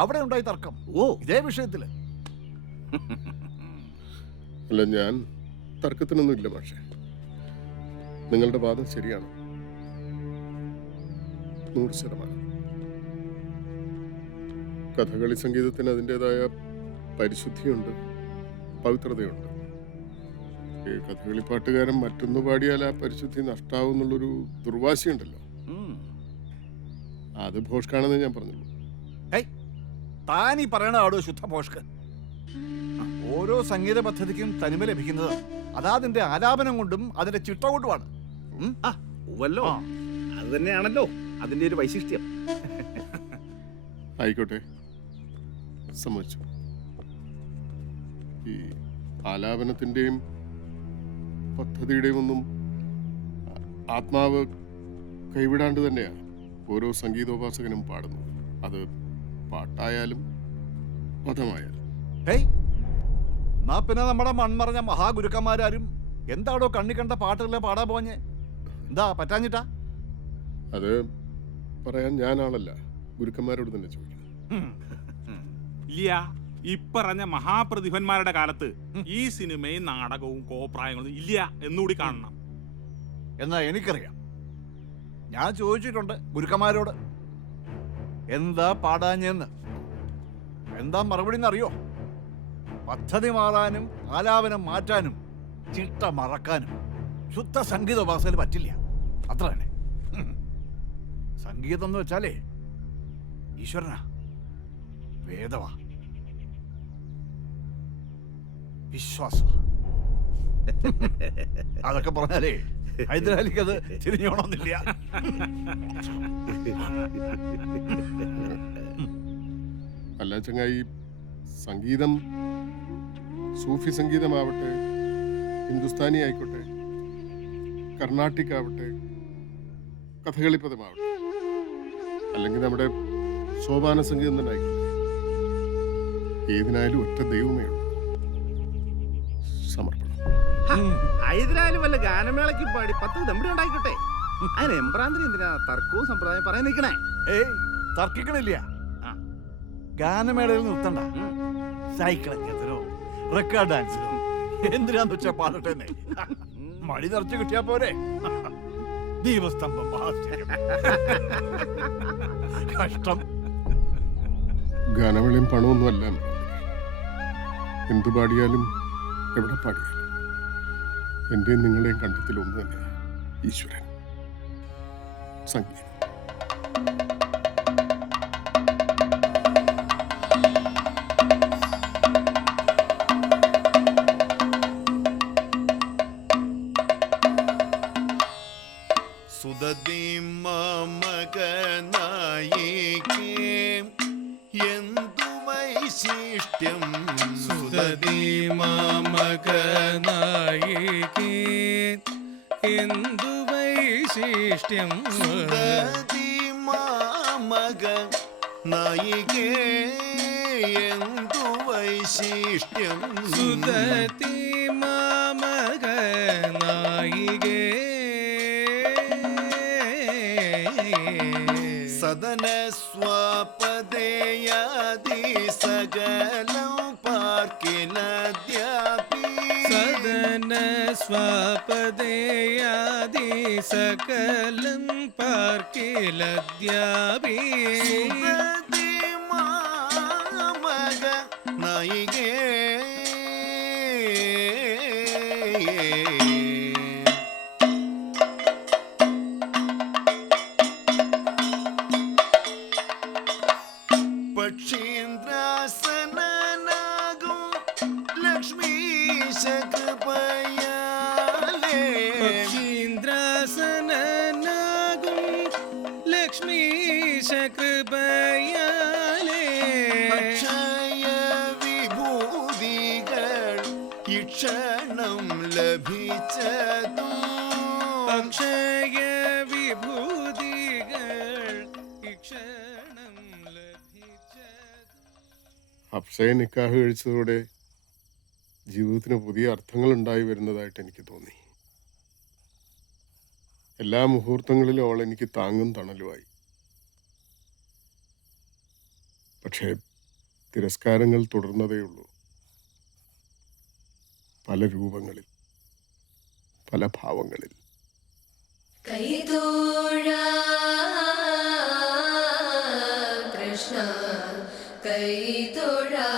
അവിടെ ഉണ്ടായി തർക്കം ഇതേ വിഷയത്തില്. അല്ല, ഞാൻ തർക്കത്തിനൊന്നും ഇല്ല പക്ഷേ നിങ്ങളുടെ വാദം ശരിയാണ് 100%. കഥകളി സംഗീതത്തിന് അതിൻ്റെതായ പരിശുദ്ധിയുണ്ട്, പവിത്രതയുണ്ട്. ഈ കഥകളി പാട്ടുകാരൻ മറ്റൊന്ന് പാടിയാൽ ആ പരിശുദ്ധി നഷ്ടാവും എന്നുള്ളൊരു ദുർവാശിയുണ്ടല്ലോ, അത് ഭോഷ്കാണെന്ന് ഞാൻ പറഞ്ഞുള്ളൂ. താനീ പറയണ ആടോ ശുദ്ധ ഭോഷ്കൻ. ഓരോ സംഗീത പദ്ധതിക്കും തനിമ ലഭിക്കുന്നത് അതാതിന്റെ ആലാപനം കൊണ്ടും അതിന്റെ ചിട്ട കൊണ്ടുമാണ്. അത് തന്നെയാണല്ലോ അതിന്റെ ഒരു വൈശിഷ്ട്യം. ആയിക്കോട്ടെ, സമ്മതിച്ചു. ഈ ആലാപനത്തിൻ്റെയും പദ്ധതിയുടെയും ഒന്നും ആത്മാവ് കൈവിടാണ്ട് തന്നെയാണ് ഓരോ സംഗീതോപാസകനും പാടുന്നത്. അത് പാട്ടായാലും പദമായാലും. പിന്നെ നമ്മുടെ മൺമറഞ്ഞ മഹാഗുരുക്കന്മാരും എന്താടോ കണ്ണി കണ്ട പാട്ടുകളെ പാടാൻ പോഞ്ഞേ? എന്താ പറ്റാഞ്ഞിട്ടാ? അത് പറയാൻ ഞാനാളല്ല, ഗുരുക്കന്മാരോട് തന്നെ ചോദിക്കണം. ഇല്ല, ഇപ്പറഞ്ഞ മഹാപ്രതിഭന്മാരുടെ കാലത്ത് ഈ സിനിമയും നാടകവും കോപ്രായങ്ങളും ഇല്ല എന്നുകൂടി കാണണം. എന്നാ എനിക്കറിയാം, ഞാൻ ചോദിച്ചിട്ടുണ്ട് ഗുരുക്കന്മാരോട് എന്താ പാടാഞ്ഞെന്ന്. എന്താ മറുപടി എന്നറിയോ? പദ്ധതി മാറാനും ആലാപനം മാറ്റാനും ചിട്ട മറക്കാനും ശുദ്ധ സംഗീതോപാസന പറ്റില്ല, അത്ര തന്നെ. സംഗീതം എന്ന് വെച്ചാലേ ഈശ്വരനാ, വേദവാ, വിശ്വാസ. അതൊക്കെ പറഞ്ഞാലേ ഹൈദരാലിക്ക് അത് തിരിഞ്ഞോണമെന്നില്ല. അല്ല ചങ്ങായി, സംഗീതം സൂഫി സംഗീതമാവട്ടെ ഹിന്ദുസ്ഥാനി ആയിക്കോട്ടെ, കർണാട്ടിക് ആവട്ടെ, കഥകളിപ്പദമാവട്ടെ, അല്ലെങ്കിൽ നമ്മുടെ സോപാന സംഗീതം തന്നെ ആയിക്കോട്ടെ, ഏതിനായാലും ഒറ്റ ദൈവമേ ഉള്ളൂ, സമർപ്പണം. ഹൈദരാലി വല്ല ഗാനമേളയ്ക്ക് പാടി 10 ദമ്പടി ഉണ്ടായിക്കോട്ടെ. അതിന് എംബ്രാന്തിരി എന്തിനാ തർക്കവും സമ്പ്രദായം പറയാൻ നിൽക്കണേ? ഏയ് തർക്കിക്കണില്ല. ഗാനമേളയിൽ നിർത്തണ്ട. സൈക്കിൾ എത്തിയതിനോ റെക്കോർഡ് ഡാൻസിനോ എന്തിനാന്ന് വെച്ചാ പാടട്ടെ. മടി നിറച്ചു കിട്ടിയാ പോരെ. ദീപസ്തംഭം കഷ്ടം. ഗാനമേളയും പണമൊന്നുമല്ല. എന്തു പാടിയാലും എവിടെ പാടിയാലും എന്റെയും നിങ്ങളുടെയും കണ്ടത്തിൽ ഒന്ന് തന്നെയാണ് ഈശ്വരൻ, സംഗീതം. സുദതി മമകനായികേ എന്തു വൈശിഷ്ട്യം, സുദതി മമകനായികേ എന്തു വൈശിഷ്ട്യം, സുദതി മമകനായികേ എന്തു വൈശിഷ്ട്യം, സുദതി മമകനായികേ സദന സ്വപദേയാദി സകലം പാർക്കിലദ്യാപി, സദന സ്വപദേയാദി സകലം പാർക്കിലദ്യാപി, സുദതി മമകനായികേ പക്ഷീന്ദ്രാസനനാകും ലക്ഷ്മീശകൃപയാലേ, പക്ഷീന്ദ്രാസനനാകും ലക്ഷ്മീശകൃപയാലേ, അക്ഷയ വിഭൂതികൾ ഇക്ഷണം ലഭിച്ചതും, അക്ഷയ വിഭൂതികൾ ഇക്ഷണം ലഭിച്ചതും. അപ്സയ നിക്കാഹ് കഴിച്ചതോടെ ജീവിതത്തിന് പുതിയ അർത്ഥങ്ങൾ ഉണ്ടായി വരുന്നതായിട്ട് എനിക്ക് തോന്നി. എല്ലാ മുഹൂർത്തങ്ങളിലും അവൾ എനിക്ക് താങ്ങും തണലുമായി. പക്ഷേ തിരസ്കാരങ്ങൾ തുടർന്നതേയുള്ളൂ. പല രൂപങ്ങളിൽ, പല ഭാവങ്ങളിൽ. കൈതോഴാ കൃഷ്ണ കൈതോഴാ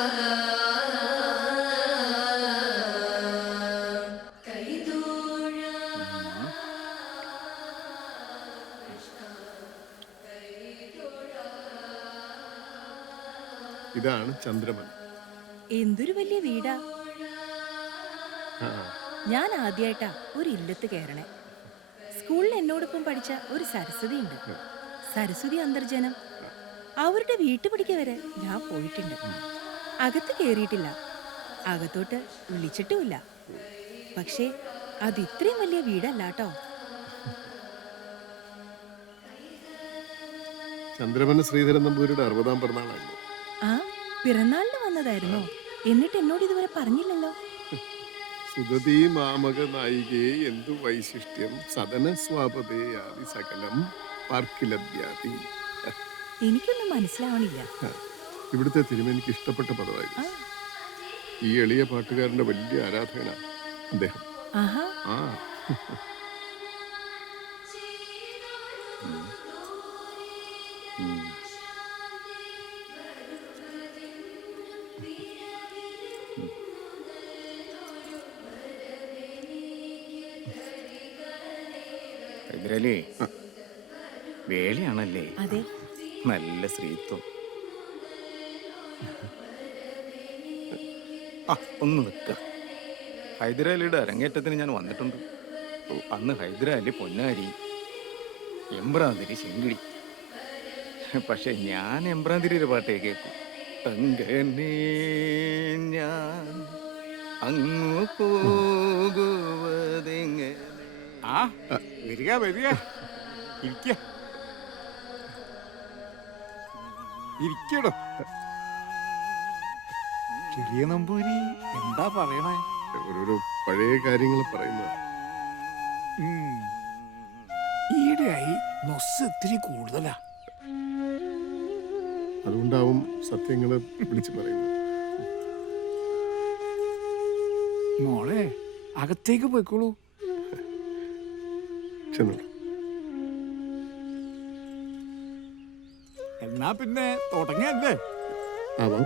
കൈതോഴാ ഇതാണ് ചന്ദ്രമൻ. എന്തൊരു വലിയ വീടാ. ആ, ഞാൻ ആദ്യമായിട്ടാ ഒരു ഇല്ലത്ത് കയറണേ. സ്കൂളിൽ എന്നോടൊപ്പം പഠിച്ച ഒരു സരസ്വതി ഉണ്ട്, സരസ്വതി അന്തർജനം. അവരുടെ വീട്ടുപടിക്ക് വരെ ഞാൻ പോയിട്ടുണ്ട്. അകത്ത് കയറിയിട്ടില്ല, അകത്തോട്ട് വിളിച്ചിട്ടുമില്ല. പക്ഷേ അത് ഇത്രയും വലിയ വീടല്ലാട്ടോ. ചന്ദ്രമൻ ശ്രീധരൻ നമ്പൂരിയുടെ 60-ാം പിറന്നാളായിരുന്നു. ആ, പിറന്നാളിന് വന്നതായിരുന്നോ? എന്നിട്ട് എന്നോട് ഇതുവരെ പറഞ്ഞില്ലല്ലോ. സുദതി മാമക നായികേ എന്തു വൈശിഷ്ട്യം, സദന സ്വാപതേയാദി സകലം പാർക്കിലദ്യാതി. എനിക്കൊന്നും മനസ്സിലാവണില്ല. ഇവിടുത്തെ തിരുമേനിക്ക് ഇഷ്ടപ്പെട്ട പദമായിരുന്നു. ഈ എളിയ പാട്ടുകാരന്റെ വലിയ ആരാധകനാണ് അദ്ദേഹം. ആഹാ. ആ ഹൈദരാലി, വേളിയാണല്ലേ? അതെ. നല്ല സ്ത്രീത്വം. ഒന്ന് നിൽക്ക. ഹൈദരാലിയുടെ അരങ്ങേറ്റത്തിന് ഞാൻ വന്നിട്ടുണ്ട്. അന്ന് ഹൈദരാലി പൊന്നാരി, എംബ്രാന്തിരി ശിങ്കിടി. പക്ഷെ ഞാൻ എംബ്രാന്തിരിയുടെ പാട്ടേ കേൾക്കും. അങ്ങനെ ഞാൻ അങ്ങു പോകും വരിക വരിക ഇരിക്ക ഇരിക്കടോ. ചെറിയ നമ്പൂരി എന്താ പറയണേ? ഓരോരോ പഴയ കാര്യങ്ങൾ പറയുന്നത്. ഈയിടെയായി നൊസ് ഇത്തിരി കൂടുതലാ. അതുകൊണ്ടാവും സത്യങ്ങളെ വിളിച്ചു പറയുന്നത്. മോളെ അകത്തേക്ക് പോയിക്കോളൂ. ചെന്നോളൂ. എന്നാ പിന്നെ തുടങ്ങിയല്ലേ? ആവാം.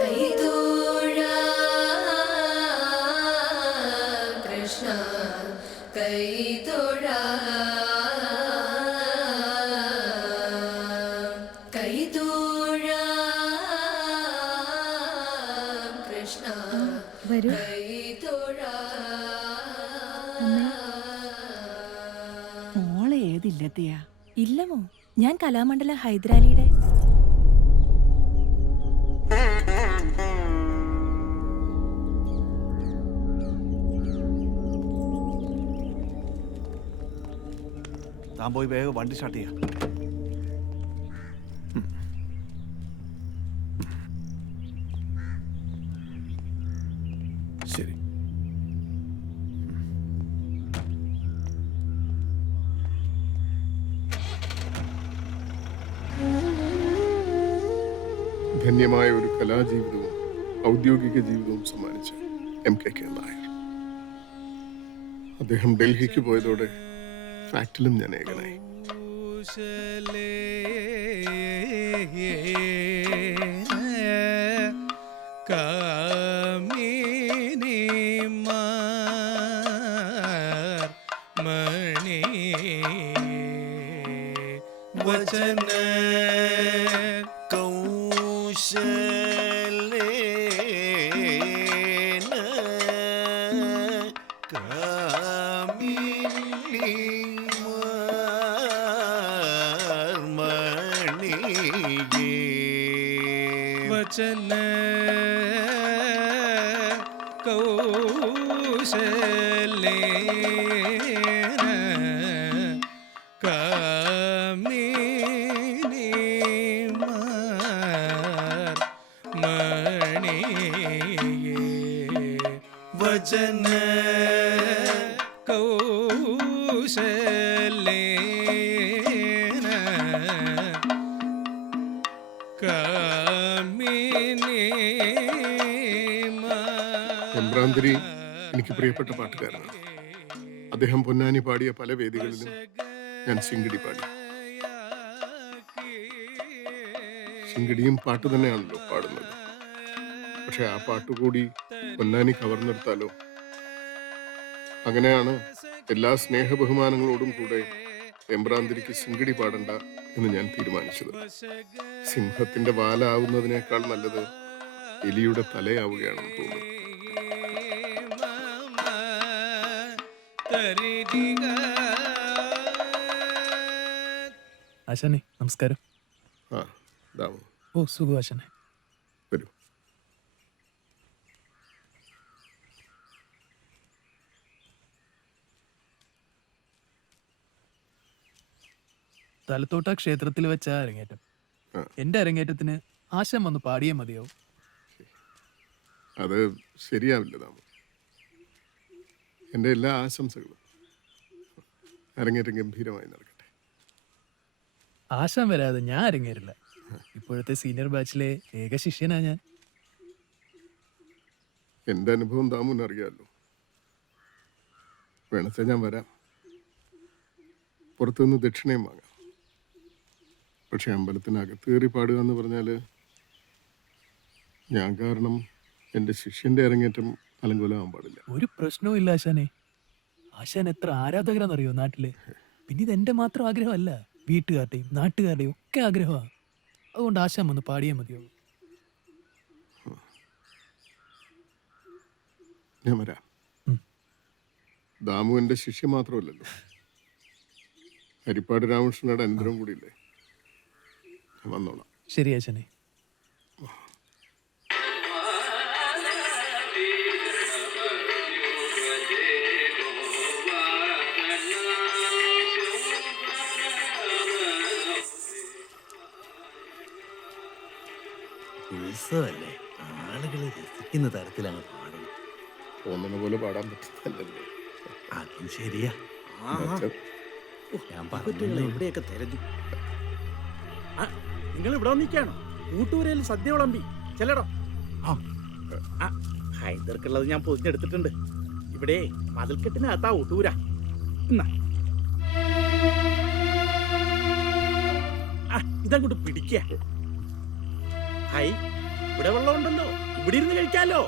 കൈതോഴാ കൃഷ്ണ കൈതോഴാ കൈതോഴാ കൃഷ്ണ വരൂ. കൈതോഴാ. മോളെ ഏതില്ലത്തിയാ? ഇല്ലമോ, ഞാൻ കലാമണ്ഡലം ഹൈദരാലിയുടെ. താൻ പോയി വേഗം വണ്ടി സ്റ്റാർട്ട് ചെയ്യാം. ശരി. ധന്യമായ ഒരു കലാജീവിതവും ഔദ്യോഗിക ജീവിതവും സമ്മാനിച്ച MKK നായർ. അദ്ദേഹം ഡൽഹിക്ക് പോയതോടെ ഫാക്ടിലും ഞാൻ ഏകനായി. മണി വചന കൗശലേന കാമിനി മണിയേ വചന കൗശലേന കാമിനി മണിയേ വചന കൗശലേന കാമിനി എംബ്രാന്തിരി എനിക്ക് പ്രിയപ്പെട്ട പാട്ടുകാരനാണ്. അദ്ദേഹം പൊന്നാനി പാടിയ പല വേദികളിലും ഞാൻ സിംഗിടി പാടി. സിംഗിടിയും പാട്ട് തന്നെയാണല്ലോ പാടുന്നത്. പക്ഷെ ആ പാട്ടുകൂടി പൊന്നാനി കവർന്നെടുത്താലോ? അങ്ങനെയാണ് എല്ലാ സ്നേഹബഹുമാനങ്ങളോടും കൂടെ എംബ്രാന്തിരിക്ക് സിംഗിടി പാടണ്ട എന്ന് ഞാൻ തീരുമാനിച്ചത്. സിംഹത്തിന്റെ വാലാവുന്നതിനേക്കാൾ നല്ലത് എലിയുടെ തലയാവുകയാണെന്ന് തോന്നുന്നു. ആശാനെ നമസ്കാരം. ആ ദാമു. ഓ സുഖം ആശാനെ. വരൂ. തലത്തോട്ട ക്ഷേത്രത്തിൽ വെച്ച അരങ്ങേറ്റം. എന്റെ അരങ്ങേറ്റത്തിന് ആശാൻ വന്ന് പാടിയേ മതിയാവും. അത് ശരിയാവില്ല ദാമു. എൻ്റെ എല്ലാ ആശംസകളും. അരങ്ങേറ്റം ഗംഭീരമായി നടക്കട്ടെ. ആശാൻ വരാതെ ഞാൻ അരങ്ങേറില്ല. ഇപ്പോഴത്തെ സീനിയർ ബാച്ചിലെ ഏക ശിഷ്യനാ ഞാൻ. എൻ്റെ അനുഭവം ദാമുവിന് അറിയാമല്ലോ. വേണത്തെ ഞാൻ വരാം. പുറത്തുനിന്ന് ദക്ഷിണയും വാങ്ങാം. പക്ഷെ അമ്പലത്തിനകത്ത് കയറി പാടുക എന്ന് പറഞ്ഞാൽ ഞാൻ കാരണം എൻ്റെ ശിഷ്യൻ്റെ അരങ്ങേറ്റം അലങ്കോലമാകാൻ പാടില്ല. ഒരു പ്രശ്നവും ഇല്ല ആശാനെ. ആശാൻ എത്ര ആരാധകരാന്നറിയോ നാട്ടില്. പിന്നെ ഇത് എന്റെ മാത്രം ആഗ്രഹമല്ല, വീട്ടുകാരുടെയും നാട്ടുകാരുടെയും ഒക്കെ ആഗ്രഹമാണ്. അതുകൊണ്ട് ആശാൻ വന്ന് പാടിയേ മതിയോ. ഞാൻ വരാം. ദാമു എൻ്റെ ശിഷ്യ മാത്രമല്ലല്ലോ, ഹരിപ്പാട് രാമകൃഷ്ണയുടെ അനന്തരം കൂടിയില്ലേ. ഞാൻ വന്നോളാം. ശരി അച്ഛനെ. ഉത്സവല്ലേ, ആളുകൾ രസിക്കുന്ന തരത്തിലാണ് പാടുന്നത്. തോന്നുന്ന പോലെ പാടാൻ പറ്റുന്നല്ലോ. അതും ശരിയാ. ഞാൻ കുട്ടികളെ എവിടെയൊക്കെ തെരഞ്ഞു. നിങ്ങൾ ഇവിടെ വന്നിരിക്കാണോ? കൂട്ടുപുരയിൽ സദ്യ വിളമ്പി ചെല്ലടോ. ഹൈദർക്കുള്ളത് ഞാൻ പൊതിഞ്ഞെടുത്തിട്ടുണ്ട്. ഇവിടെ മതിൽക്കെട്ടിനകത്താ ഊട്ടൂര. ഇതങ്ങോട്ട് പിടിക്ക. ഹൈ, ഇവിടെ വെള്ളമുണ്ടല്ലോ, ഇവിടെ ഇരുന്ന് കഴിക്കാലോ.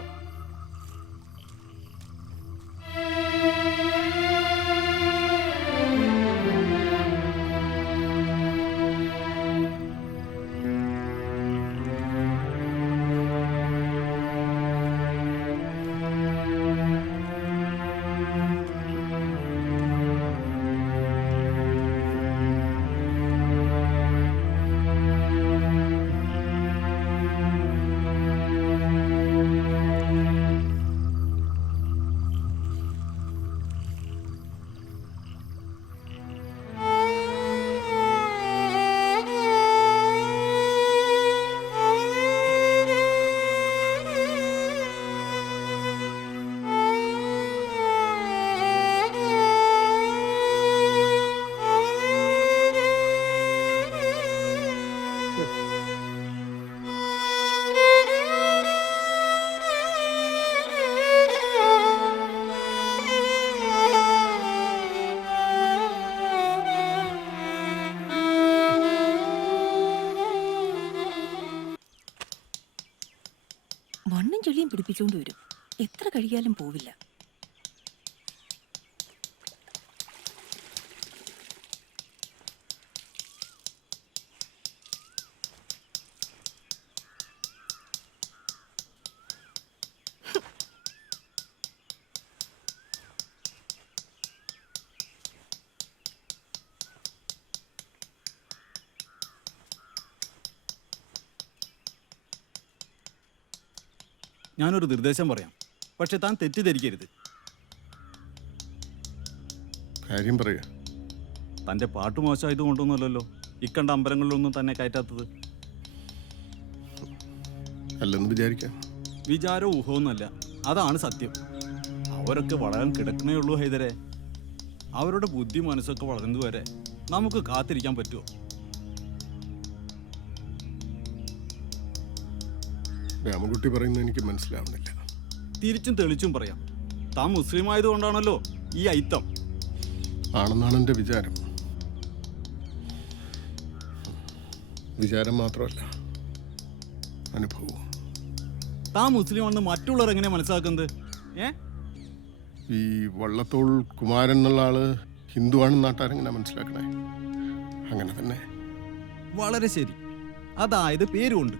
മണ്ണും ചെളിയും പിടിപ്പിച്ചുകൊണ്ട് വരും. എത്ര കഴിയാലും പോവില്ല. ഞാനൊരു നിർദ്ദേശം പറയാം, പക്ഷെ താൻ തെറ്റിദ്ധരിക്കരുത്. കാര്യം പറയാ. തൻ്റെ പാട്ട് മോശമായത് കൊണ്ടൊന്നുമല്ലല്ലോ ഇക്കണ്ട അമ്പലങ്ങളിലൊന്നും തന്നെ കയറ്റാത്തത്. അല്ലെന്ന് വിചാരിക്കാം. വിചാരോ ഊഹമൊന്നുമല്ല, അതാണ് സത്യം. അവരൊക്കെ വളരാൻ കിടക്കണേ ഉള്ളൂ ഹൈദരെ. അവരുടെ ബുദ്ധി മനസ്സൊക്കെ വളർന്നതുവരെ നമുക്ക് കാത്തിരിക്കാൻ പറ്റുമോ? രാമകുട്ടി പറയുന്നത് എനിക്ക് മനസ്സിലാവുന്നില്ല. തിരിച്ചും തെളിച്ചും പറയാം, താൻ മുസ്ലിം ആയതുകൊണ്ടാണല്ലോ ഈ ഐത്തം. ആണെന്നാണ് എൻ്റെ വിചാരം. വിചാരം മാത്രമല്ല, അനുഭവം. താൻ മുസ്ലിം ആണെന്ന് മറ്റുള്ളവർ എങ്ങനെ മനസ്സിലാക്കുന്നത്? ഈ വള്ളത്തോൾ കുമാരൻ എന്നുള്ള ആള് ഹിന്ദുവാണെന്ന് നാട്ടുകാരെങ്ങനെ മനസ്സിലാക്കണേ? അങ്ങനെ തന്നെ. വളരെ ശരി. അതായത് പേരുകൊണ്ട്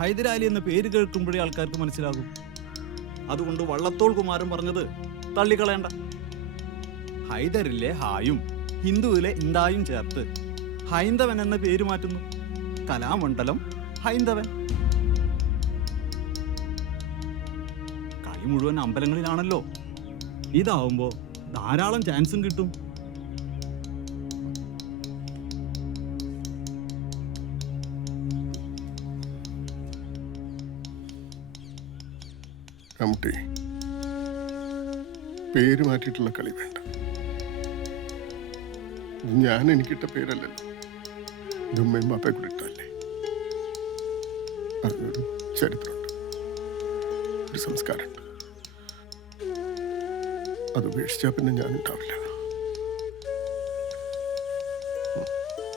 ഹൈദരാലി എന്ന പേര് കേൾക്കുമ്പോഴേ ആൾക്കാർക്ക് മനസ്സിലാകും. അതുകൊണ്ട് വള്ളത്തോൾ കുമാരൻ പറഞ്ഞത് തള്ളിക്കളയണ്ട. ഹൈദരിലെ ഹായും ഹിന്ദുവിലെ ഇന്തായും ചേർത്ത് ഹൈന്ദവൻ എന്ന പേര് മാറ്റുന്നു. കലാമണ്ഡലം ഹൈന്ദവൻ. കളി മുഴുവൻ അമ്പലങ്ങളിലാണല്ലോ. ഇതാവുമ്പോ ധാരാളം ചാൻസും കിട്ടും. രാമകുട്ടി, പേര് മാറ്റിയിട്ടുള്ള കളി വേണ്ട. ഞാൻ എനിക്കിട്ട പേരല്ലല്ലോ, ഇത് ഉമ്മയും ബാപ്പയെ കൂടെ ഇട്ടല്ലേ. അതിനൊരു ചരിത്രമുണ്ട്, ഒരു സംസ്കാരമുണ്ട്. അത് ഉപേക്ഷിച്ചാൽ പിന്നെ ഞാൻ ഉണ്ടാവില്ല.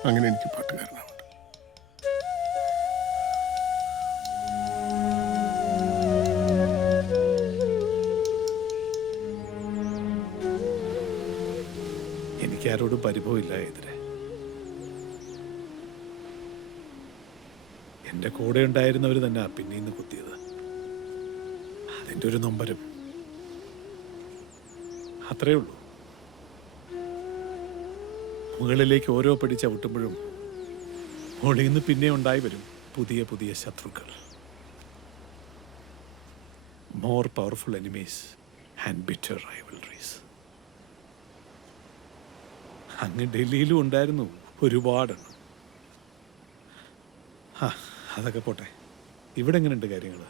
അങ്ങനെ എനിക്ക് പാട്ടുകാരനാവും. എനിക്കാരോടും പരിഭവമില്ല എതിരെ. എൻ്റെ കൂടെ ഉണ്ടായിരുന്നവർ തന്നെ പിന്നെ ഇന്ന് കുത്തിയത്. അതിൻ്റെ ഒരു നൊമ്പരം അത്രേ ഉള്ളൂ. മുകളിലേക്ക് ഓരോ പടി ചവിട്ടുമ്പോഴും മുകളിൽ നിന്ന് പിന്നെ ഉണ്ടായി വരും പുതിയ പുതിയ ശത്രുക്കൾ. More powerful enemies and bitter rivalries. അങ്ങ് ഡൽഹിയിലും ഉണ്ടായിരുന്നു ഒരുപാടെണ്ണം. അതൊക്കെ പോട്ടെ, ഇവിടെ എങ്ങനെയുണ്ട് കാര്യങ്ങൾ?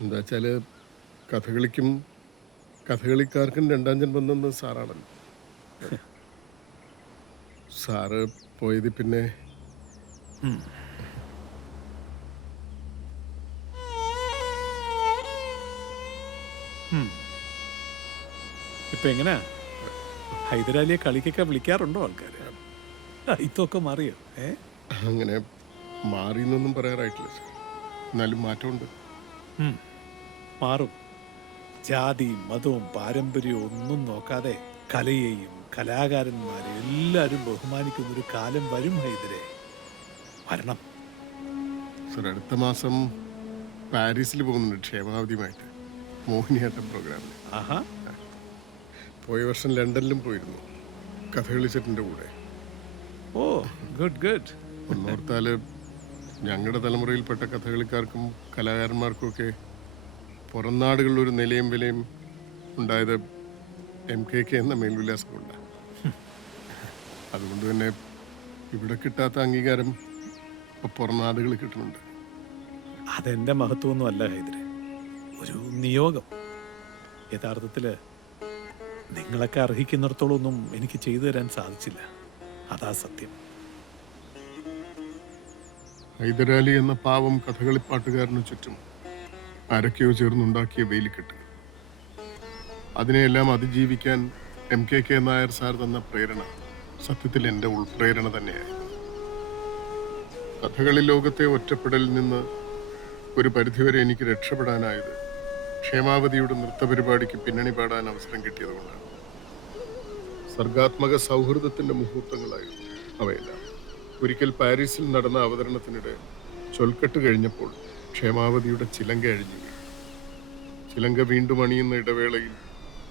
എന്താ വെച്ചാൽ കഥകളിക്കും കഥകളിക്കാർക്കും രണ്ടാം ജന്മം തന്ന സാറാണല്ലോ. സാറ് പോയത് പിന്നെ ഇപ്പൊ എങ്ങനെയാ? ഹൈദരാലിയെ കളിക്കൊക്കെ വിളിക്കാറുണ്ടോ ആൾക്കാർ? ഇതൊക്കെ മാറിയോ? അങ്ങനെ മാറിയെന്നൊന്നും പറയാറായിട്ടില്ല സാർ. എന്നാലും മാറ്റമുണ്ട്. മാറും. ജാതിയും മതവും പാരമ്പര്യവും ഒന്നും നോക്കാതെ കലയെയും കലാകാരന്മാരെയും എല്ലാവരും ബഹുമാനിക്കുന്നൊരു കാലം വരും ഹൈദരെ. വരണം. സാർ അടുത്ത മാസം പാരീസിൽ പോകുന്നുണ്ട് ക്ഷേമാവധിയുമായിട്ട്, മോഹിനിയാട്ടം പ്രോഗ്രാമിൽ. പോയ വർഷം ലണ്ടനിലും പോയിരുന്നു കഥകളി സെറ്റിൻ്റെ കൂടെ. ഓ ഗുഡ് ഗുഡ്. ഒന്നോർത്താൽ ഞങ്ങളുടെ തലമുറയിൽപ്പെട്ട കഥകളിക്കാർക്കും കലാകാരന്മാർക്കും ഒക്കെ പുറം നാടുകളിൽ ഒരു നിലയും വിലയും ഉണ്ടായത് MKK എന്ന മേൽവിലാസം കൊണ്ടാണ്. അതുകൊണ്ട് തന്നെ ഇവിടെ കിട്ടാത്ത അംഗീകാരം ഇപ്പോൾ പുറം നാടുകളിൽ കിട്ടുന്നുണ്ട്. അതെൻ്റെ മഹത്വമൊന്നും അല്ല ഹൈദരെ, ഒരു നിയോഗം. യഥാർത്ഥത്തിൽ നിങ്ങളൊക്കെ അർഹിക്കുന്നിടത്തോളം ഒന്നും എനിക്ക് ചെയ്തു തരാൻ സാധിച്ചില്ല. അതാ സത്യം. ഹൈദരാലി എന്ന പാവം കഥകളിപ്പാട്ടുകാരനു ചുറ്റും ആരൊക്കെയോ ചേർന്നുണ്ടാക്കിയ വേലിക്കെട്ട്, അതിനെയെല്ലാം അതിജീവിക്കാൻ MKK നായർ സാർ തന്ന പ്രേരണ സത്യത്തിൽ എൻ്റെ ഉൾപ്രേരണ തന്നെയായിരുന്നു. കഥകളി ലോകത്തെ ഒറ്റപ്പെടലിൽ നിന്ന് ഒരു പരിധിവരെ എനിക്ക് രക്ഷപ്പെടാനായത് ക്ഷേമാവതിയുടെ നൃത്തപരിപാടിക്ക് പിന്നണി പാടാൻ അവസരം കിട്ടിയതുകൊണ്ടാണ്. സർഗാത്മക സൗഹൃദത്തിൻ്റെ മുഹൂർത്തങ്ങളായിരുന്നു അവയെല്ലാം. ഒരിക്കൽ പാരീസിൽ നടന്ന അവതരണത്തിനിടെ ചൊൽക്കെട്ട് കഴിഞ്ഞപ്പോൾ ക്ഷേമാവതിയുടെ ചിലങ്ക അഴിഞ്ഞു. ചിലങ്ക വീണ്ടും അണിയുന്ന ഇടവേളയിൽ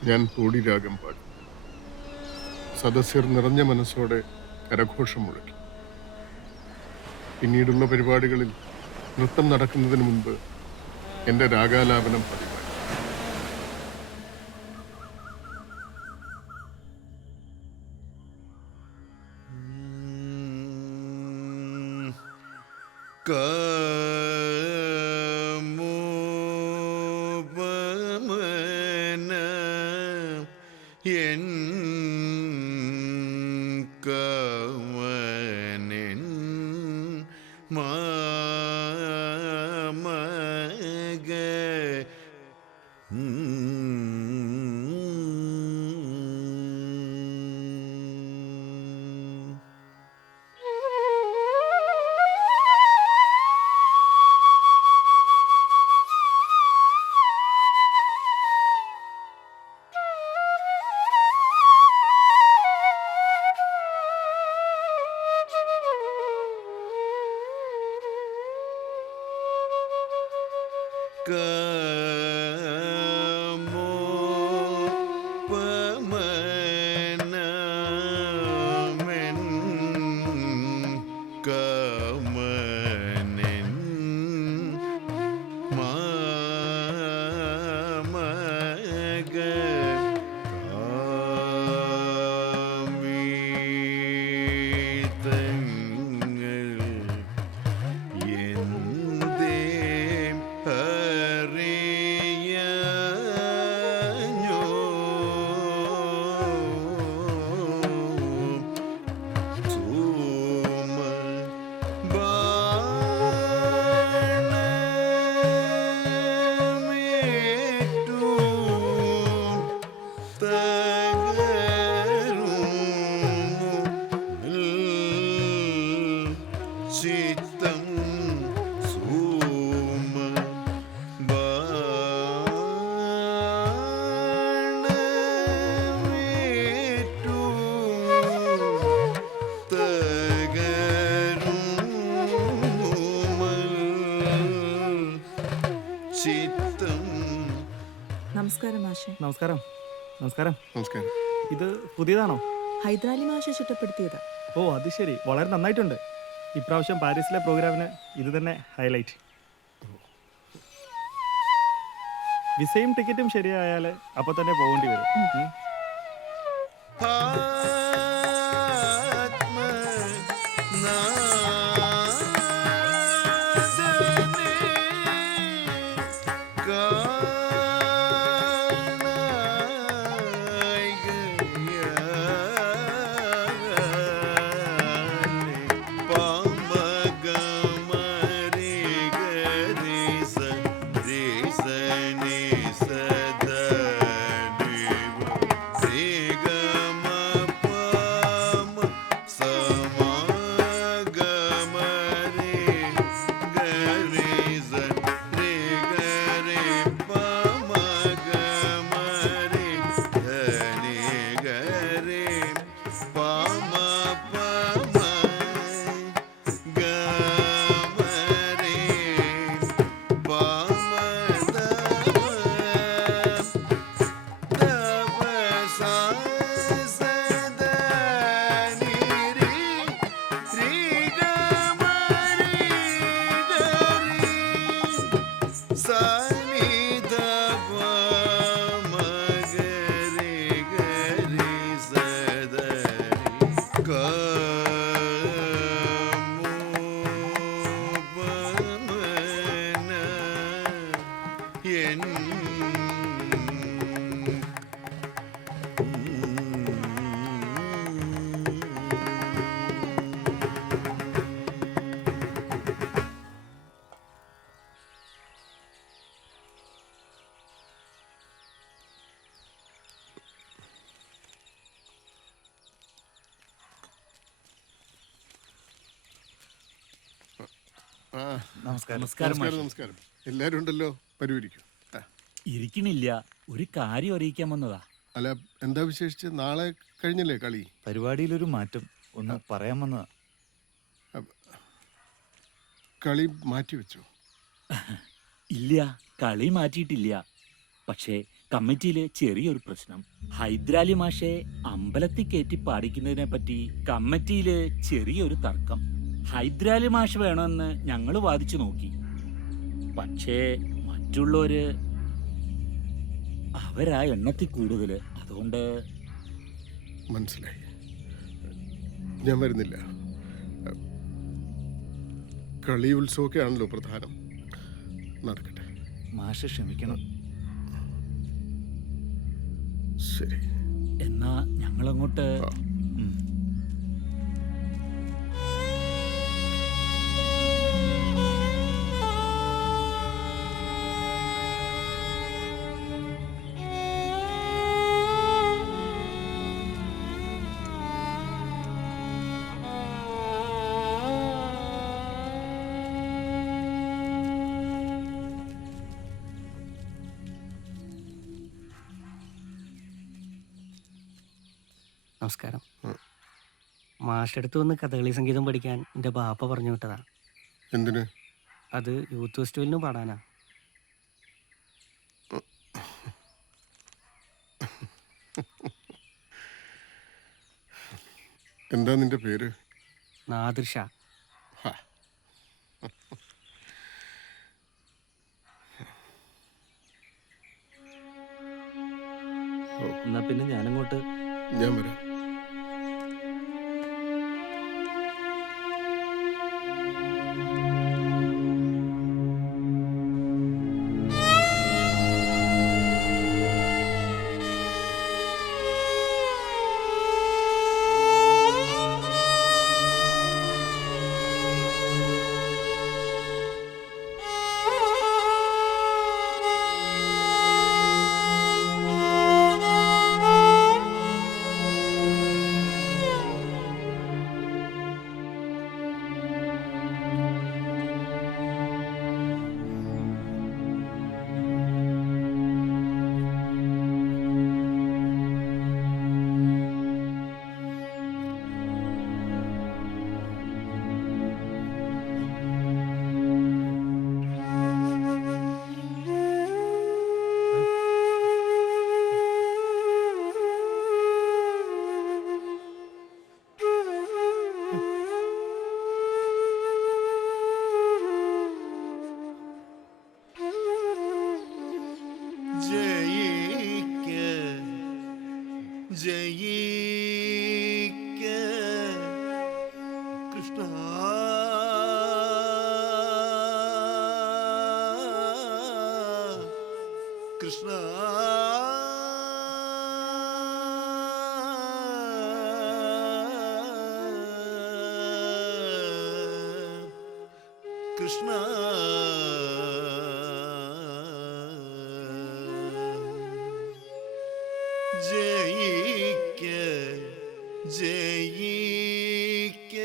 ഞാൻ തോടി രാഗം പാടി. സദസ്യർ നിറഞ്ഞ മനസ്സോടെ കരഘോഷം മുഴക്കി. പിന്നീടുള്ള പരിപാടികളിൽ നൃത്തം നടക്കുന്നതിന് മുൻപ് എൻ്റെ രാഗാലാപനം പതിവായി. മാഷെ. നമസ്കാരം. നമസ്കാരം. നമസ്കാരം. ഇത് പുതിയതാണോ? ഹൈദരാലി മാഷെ ചിട്ടപ്പെടുത്തിയതാ. ഓ അത് ശരി, വളരെ നന്നായിട്ടുണ്ട്. ഇപ്രാവശ്യം പാരീസിലെ പ്രോഗ്രാമിന് ഇത് തന്നെ ഹൈലൈറ്റ്. വിസയും ടിക്കറ്റും ശരിയായാൽ അപ്പൊ തന്നെ പോകേണ്ടി വരും. നമസ്കാരം. എല്ലാരും ഉണ്ടല്ലോ, പരിഹരിക്കും. ഇരിക്കണില്ല, ഒരു കാര്യം അറിയിക്കാൻ വന്നതാ. അല്ല, എന്താ വിശേഷിച്ച്? നാളെ കഴിഞ്ഞല്ലേ കളി? പരിപാടിയിലൊരു മാറ്റം ഒന്ന് പറയാൻ വന്നതാ. കളി മാറ്റി വെച്ചോ? ഇല്ല, കളി മാറ്റിയിട്ടില്ല. പക്ഷേ കമ്മിറ്റിയില് ചെറിയൊരു പ്രശ്നം. ഹൈദരാലി മാഷെ അമ്പലത്തിൽ കയറ്റി പാടിക്കുന്നതിനെ പറ്റി കമ്മിറ്റിയില് ചെറിയൊരു തർക്കം. ഹൈദരാലി മാഷ് വേണമെന്ന് ഞങ്ങൾ വാദിച്ചു നോക്കി. പക്ഷേ മറ്റുള്ളവര് അവരാ എണ്ണത്തിൽ കൂടുതല്. അതുകൊണ്ട് മനസ്സിലായി. ഞാൻ വരുന്നില്ല. കളി ഉത്സവമൊക്കെ ആണല്ലോ പ്രധാനം. നടക്കട്ടെ. മാഷ് ക്ഷമിക്കണം. ശരി. എന്നാ ഞങ്ങളങ്ങോട്ട്. നമസ്കാരം. മാഷടുത്ത് വന്ന് കഥകളി സംഗീതം പഠിക്കാൻ എൻ്റെ ബാപ്പ പറഞ്ഞു വിട്ടതാ. എന്തിന്? അത് യൂത്ത് ഫെസ്റ്റിവലിന് പാടാനാ. എന്താ നിന്റെ പേര്? നാദിർ ഷാ. എന്നാ പിന്നെ ഞാനങ്ങോട്ട്. ഞാൻ വരാം. ജയിക്ക കൃഷ്ണ കൃഷ്ണ കൃഷ്ണ ജയിക്ക ജയിക്ക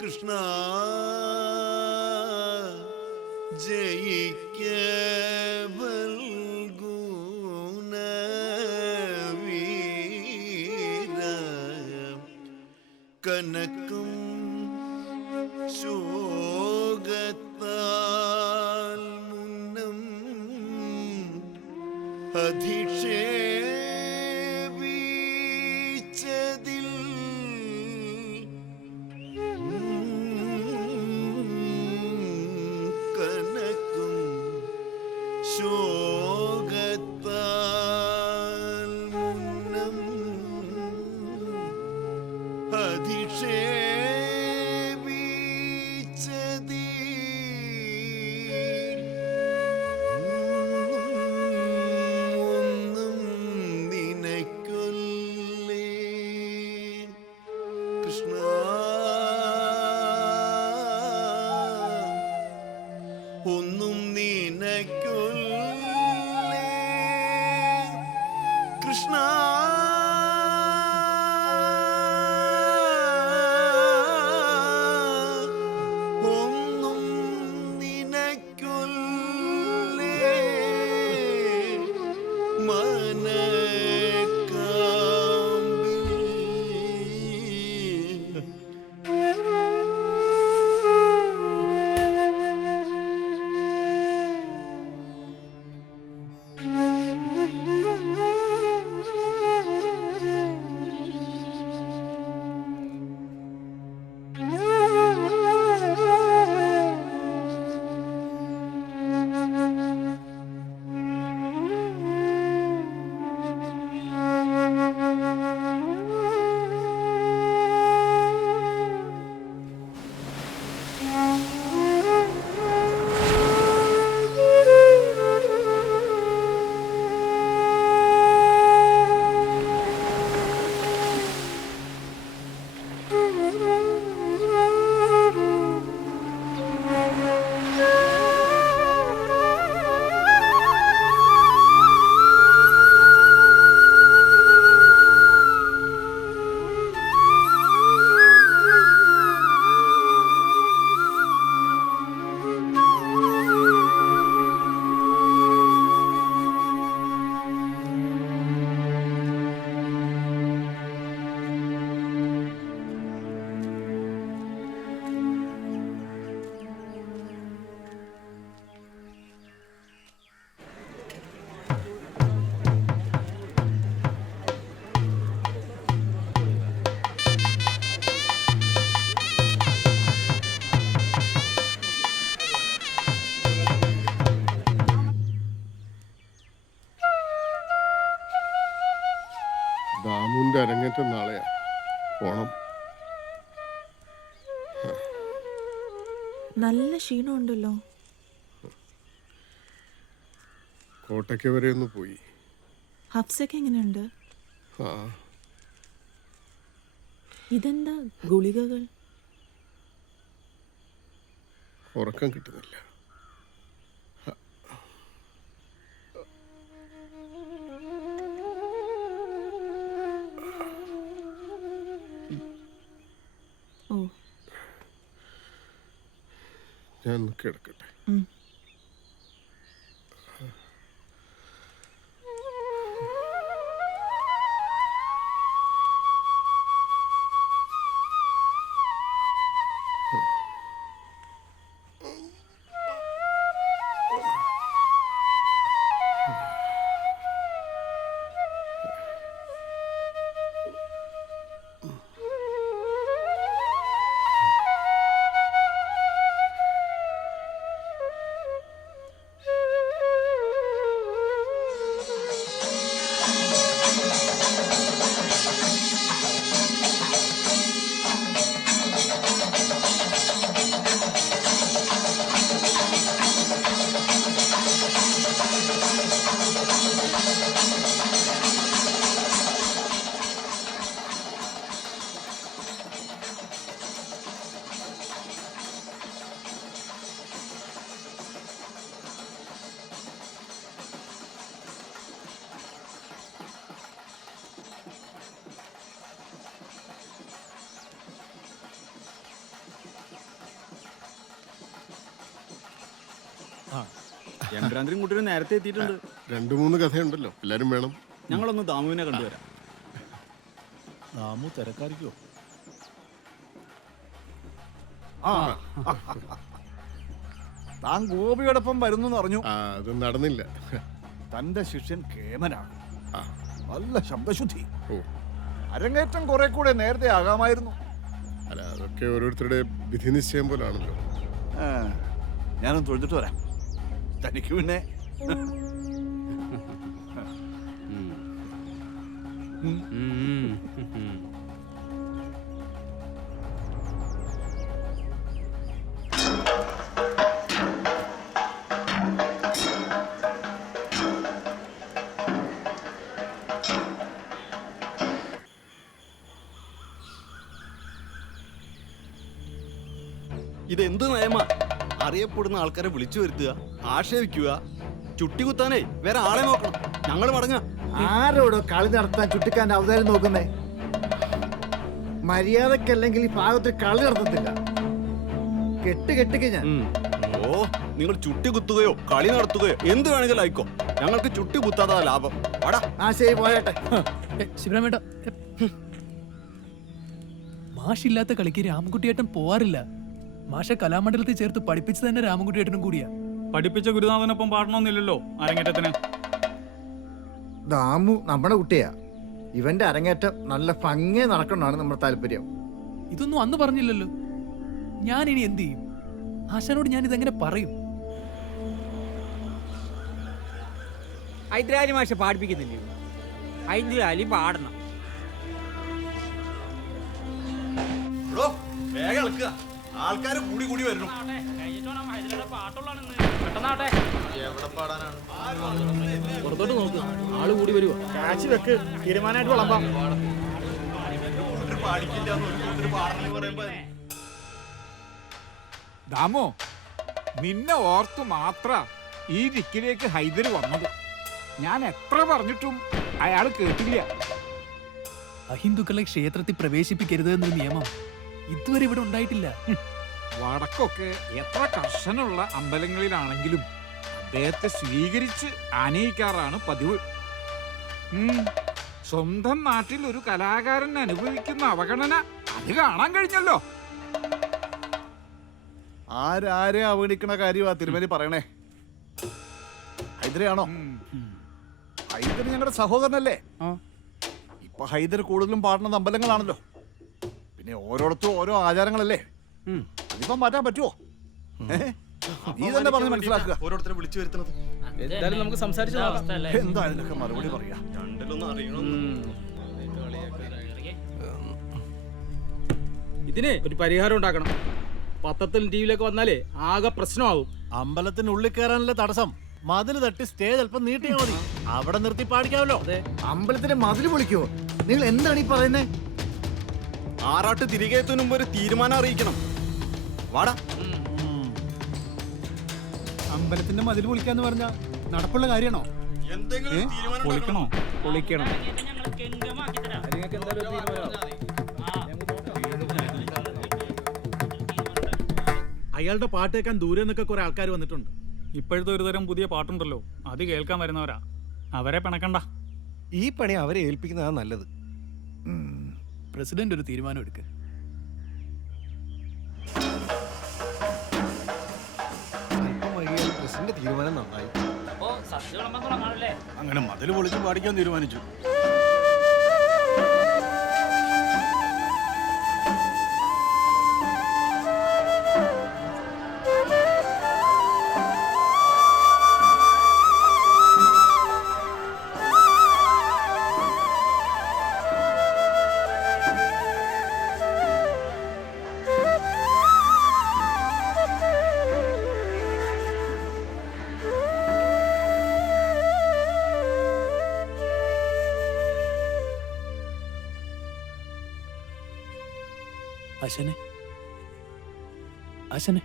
കൃഷ്ണ ജയിക്ക ബൽഗുണ വീര കനക്കും ശോകത്താൽ മുന്നം അധിക്ഷേപിച്ചതിൽ കനക്കും ശോകത്താൽ മുന്നം ഒന്നും നിനക്കൊല്ലേ കൃഷ്ണ ഒന്നും നിനക്കൊല്ലേ കൃഷ്ണ ഒന്നും നിനക്കൊല്ലേ മനക്കാമ്പിൽ ദാമുവിന്റെ അരങ്ങേറ്റം നാളെയാ പോണം. നല്ല ക്ഷീണമുണ്ടല്ലോ. കോട്ടയ്ക്ക് വരെ ഒന്ന് പോയി. ഹഫ്സൊക്കെ എങ്ങനെയുണ്ട്? ആ ഇതെന്താ ഗുളികകൾ? ഉറക്കം കിട്ടുന്നില്ല. ഓ ഞാൻ കിടക്കട്ടെ. എംബ്രാന്തിരും കൂട്ടിനും നേരത്തെ എത്തിയിട്ടുണ്ട്. 2-3 കഥയുണ്ടല്ലോ, എല്ലാരും വേണം. ഞങ്ങളൊന്ന് ദാമുവിനെ കണ്ടുവരാം. ദാമു തിരക്കാരിക്കോ? താൻ ഗോപിയോടൊപ്പം വരുന്നു അറിഞ്ഞു. അത് നടന്നില്ല. തന്റെ ശിഷ്യൻ കേമനാണ്. നല്ല ശബ്ദശുദ്ധി. അരങ്ങേറ്റം കുറെ കൂടെ നേരത്തെ ആകാമായിരുന്നു. അല്ല, അതൊക്കെ ഓരോരുത്തരുടെ വിധി നിശ്ചയം പോലാണല്ലോ. ഞാനൊന്ന് തൊഴുതിട്ട് വരാം. തനിക്ക് പിന്നെ ഇതെന്ത് നയമാ? അറിയപ്പെടുന്ന ആൾക്കാരെ വിളിച്ചു വരുത്തുക, ആക്ഷേപിക്കുക, ചുട്ടി കുത്താനേ വേറെ ആളെ നോക്കണം. ഞങ്ങൾ മടങ്ങ. ആരോടോ കളി നടത്താൻ ചുട്ടിക്കാന്റെ അവതാരം നോക്കുന്നേ? മര്യാദക്കല്ലെങ്കിൽ ഈ ഭാഗത്ത് കളി നടത്തത്തില്ല. കെട്ടുക ഞാൻ. ഓ, നിങ്ങൾ ചുട്ടി കുത്തുകയോ കളി നടത്തുകയോ എന്ത് വേണമെങ്കിലും ആയിക്കോ. ഞങ്ങൾക്ക് ചുട്ടി കുത്താതാ ലാഭം. ആ ശരി, പോയട്ടെ. ശിവരാമേട്ട, മാഷില്ലാത്ത കളിക്ക് രാമൻകുട്ടിയേട്ടൻ പോവാറില്ല. മാഷെ കലാമണ്ഡലത്തിൽ ചേർത്ത് പഠിപ്പിച്ചു തന്നെ രാമൻകുട്ടിയേട്ടനും കൂടിയാ. പഠിപ്പിച്ച ഗുരുനാഥനൊപ്പം പാടണമെന്നില്ലല്ലോ അരങ്ങേറ്റത്തിന്. ദാമു നമ്മുടെ കുട്ടിയാ. ഇവന്റെ അരങ്ങേറ്റം നല്ല ഭംഗി നടക്കണമെന്നാണ് നമ്മുടെ താല്പര്യം. ഇതൊന്നും അന്ന് പറഞ്ഞില്ലല്ലോ. ഞാൻ ഇനി എന്ത് ചെയ്യും? ആശാനോട് ഞാൻ ഇതെങ്ങനെ പറയും? ഹൈദരാലി മാഷ പാടിപ്പിക്കുന്നില്ലേ? ഹൈദരാലി പാടണം. ആൾക്കാർ കൂടി കൂടി വരുന്നു. പുറത്തോട്ട് നോക്കുക, ആള് കൂടി വരുവാ. കാശി വെക്ക്, തീരുമാനമായിട്ട് വിളമ്പാം. ദാമോ, നിന്നെ ഓർത്തു മാത്ര ഈ ദിക്കിലേക്ക് ഹൈദര് വന്നത്. ഞാൻ എത്ര പറഞ്ഞിട്ടും അയാൾ കേട്ടില്ല. അഹിന്ദുക്കളെ ക്ഷേത്രത്തിൽ പ്രവേശിപ്പിക്കരുത് എന്നൊരു നിയമം ഇതുവരെ ഇവിടെ ഉണ്ടായിട്ടില്ല. വടക്കൊക്കെ എത്ര കർശനമുള്ള അമ്പലങ്ങളിലാണെങ്കിലും അദ്ദേഹത്തെ സ്വീകരിച്ച് ആനയിക്കാറാണ് പതിവ്. സ്വന്തം നാട്ടിൽ ഒരു കലാകാരൻ അനുഭവിക്കുന്ന അവഗണന അത് കാണാൻ കഴിഞ്ഞല്ലോ. ആരാരെ അവഗണിക്കണ കാര്യമാ തിരുമേനി പറയണേ? ഹൈദരയാണോ? ഹൈദർ ഞങ്ങളുടെ സഹോദരനല്ലേ? ഇപ്പൊ ഹൈദർ കൂടുതലും പാടുന്നത് അമ്പലങ്ങളാണല്ലോ. പിന്നെ ഓരോടത്തും ഓരോ ആചാരങ്ങളല്ലേ? അതിപ്പം മാറ്റാൻ പറ്റുമോ? നീ തന്നെ പറഞ്ഞ് മനസ്സിലാക്കുക. ഓരോരുത്തരെ വിളിച്ചു വരുത്തുന്നത് എന്തായാലും നമുക്ക് സംസാരിച്ച് നോക്കാം. എന്താ ഇതിനൊക്കെ മറുപടി പറയാ? ഇതിന് ഒരു പരിഹാരം ഉണ്ടാക്കണം. പത്രത്തിലും ടിവിയിലൊക്കെ വന്നാലേ ആകെ പ്രശ്നമാവും. അമ്പലത്തിനുള്ളിൽ കയറാനുള്ള തടസ്സം മതിൽ തട്ടി സ്റ്റേജ് അല്പം നീട്ടിയാ മതി. അവിടെ നിർത്തി പാടിക്കാമല്ലോ. അമ്പലത്തിന്റെ മതിൽ പൊളിക്കുവോ? നിങ്ങൾ എന്താണ് ഈ പറയുന്നത്? ആറാട്ട് തിരികെ എത്തുന്ന മുമ്പ് ഒരു തീരുമാനം അറിയിക്കണം. വാടാ. അമ്പലത്തിന്റെ മതിൽ പൊളിക്കാന്ന് പറഞ്ഞ നടപ്പുള്ള കാര്യമാണോ? പൊളിക്കണോ? പൊളിക്കണം. അയാളുടെ പാട്ട് കേൾക്കാൻ ദൂരെ നിന്നൊക്കെ കുറെ ആൾക്കാർ വന്നിട്ടുണ്ട്. ഇപ്പോഴത്തെ ഒരു തരം പുതിയ പാട്ടുണ്ടല്ലോ, അത് കേൾക്കാൻ വരുന്നവരാ. അവരെ പിണക്കണ്ട. ഈ പണി അവരെ ഏൽപ്പിക്കുന്നതാണ് നല്ലത്. പ്രസിഡന്റ് ഒരു തീരുമാനം എടുക്കുക. പ്രസിഡന്റ് തീരുമാനം നന്നായി. അങ്ങനെ മതിൽ പൊളിച്ച് പാടിക്കാൻ തീരുമാനിച്ചു. ആശാനെ, ആശാനെ,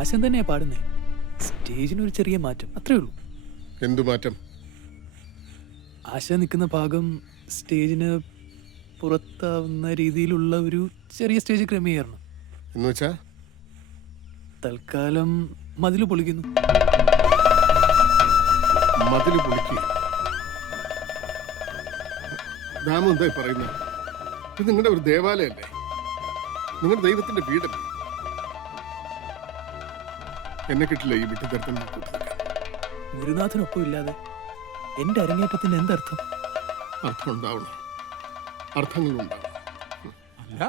ആശാൻ തന്നെയാ പാടുന്നേ. സ്റ്റേജിനൊരു ചെറിയ മാറ്റം, അത്രേ ഉള്ളൂ. എന്തു മാറ്റം? ആശാൻ നിൽക്കുന്ന ഭാഗം സ്റ്റേജിന് പുറത്താവുന്ന രീതിയിലുള്ള ഒരു ചെറിയ സ്റ്റേജ് ക്രമീകരണം. എന്നുവെച്ചാ തൽക്കാലം മതില് പൊളിക്കുന്നു. മതില് പൊളിക്കുക? രാമു എന്തായി പറയുന്നത്? ഇത് നിങ്ങളുടെ ഒരു ദേവാലയല്ലേ? നിങ്ങളുടെ ദൈവത്തിന്റെ വീടല്ലേ? എന്നെ കിട്ടില്ല ഈ വിട്ടുതരത്തിൽ. ഗുരുനാഥനൊപ്പം ഇല്ലാതെ എന്റെ അരങ്ങേറ്റത്തിന് എന്തർത്ഥം? അർത്ഥം ഉണ്ടാവണം, അർത്ഥങ്ങളുണ്ടാവണം. അല്ല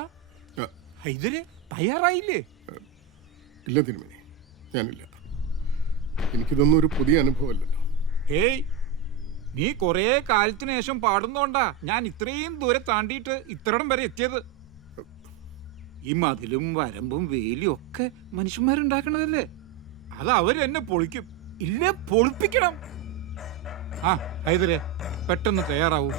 ഹൈദര് തയ്യാറായില്ലേ? ഇല്ല തിരുമേനി, ഞാനില്ല. എനിക്കിതൊന്നും ഒരു പുതിയ അനുഭവമല്ലല്ലോ. ഏയ്, നീ കൊറേ കാലത്തിന് ശേഷം പാടുന്നോണ്ടാ ഞാൻ ഇത്രയും ദൂരെ താണ്ടിയിട്ട് ഇത്രയിടം വരെ എത്തിയത്. ഈ മതിലും വരമ്പും വേലിയും ഒക്കെ മനുഷ്യന്മാരുണ്ടാക്കണതല്ലേ? അത് അവര് എന്നെ പൊളിക്കും, ഇല്ലേ പൊളിപ്പിക്കണം. ആ ഹൈദരെ, പെട്ടെന്ന് തയ്യാറാവൂ.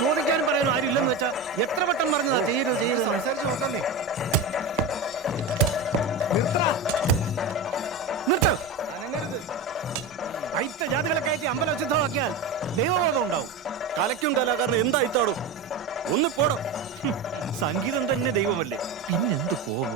ചോദിക്കാനും പറയാനും ആരും ഇല്ലെന്ന് വെച്ചാ എത്ര വട്ടം പറഞ്ഞതാ ചെയ്യരുത് ചെയ്യരുത്. സംസാരിച്ച് നോക്കാന്നേ. ജാതികളെ കയറ്റി അമ്പലം അശുദ്ധമാക്കിയാൽ ദൈവബോധം ഉണ്ടാവും. കലയ്ക്കും കലാകാരനും എന്തായിത്താടും? ഒന്ന് പോടും. സംഗീതം തന്നെ ദൈവമല്ലേ, പിന്നെന്ത് പോകും?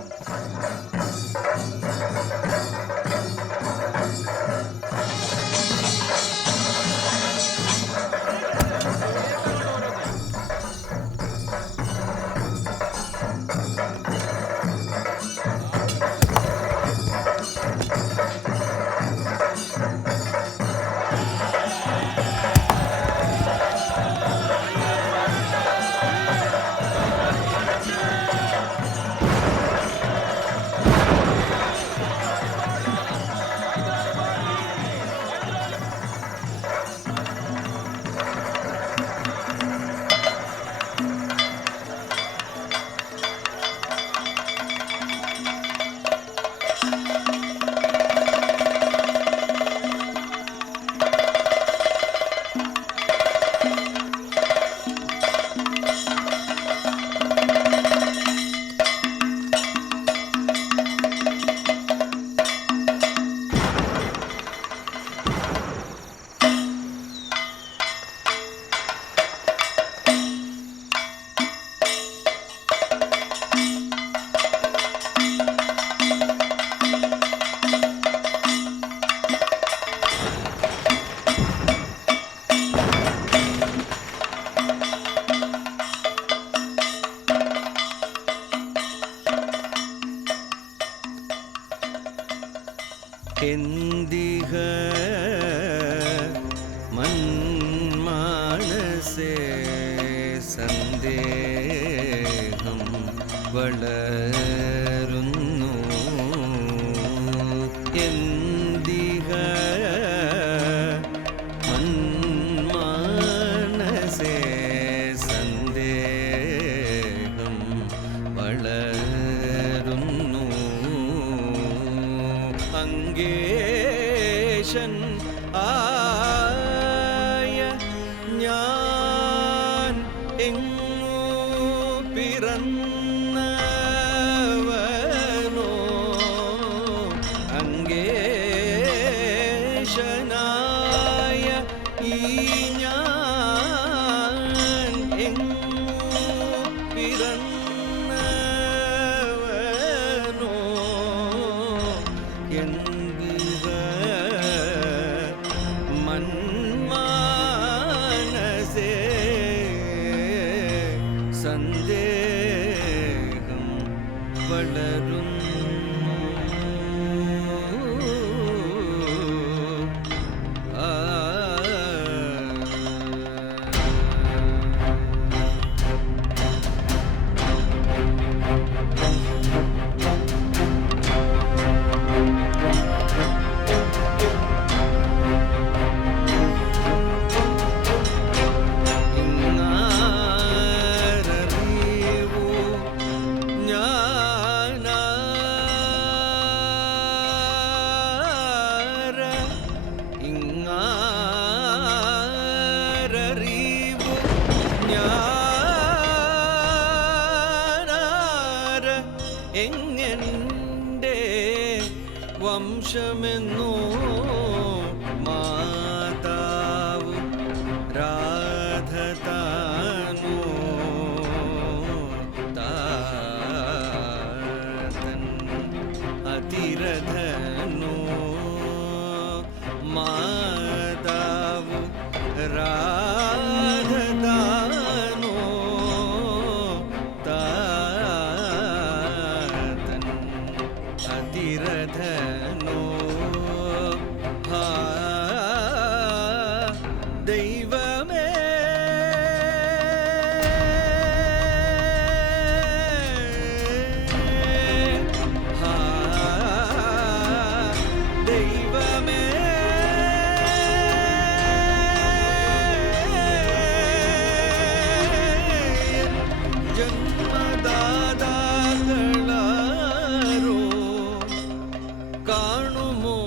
എന്തിഹ മന്മാനസേ സന്ദേഹം വളരുന്നു. എന്തിഹ മന്മാനസേ സന്ദേഹം വളരുന്നു. അങ്കേശൻ ആയ ഞാൻ വളരുന്നു എങ്ങെൻ്റെ വംശമെന്നോ മാതാവ് രാധതാനോ താതൻ അതിരഥനോ മാതാവ് രാധതാനോ അതിരഥനോ ദൈവമേ ദൈവമേ ജന്മദാതാക്കളാരോ കാണുമോ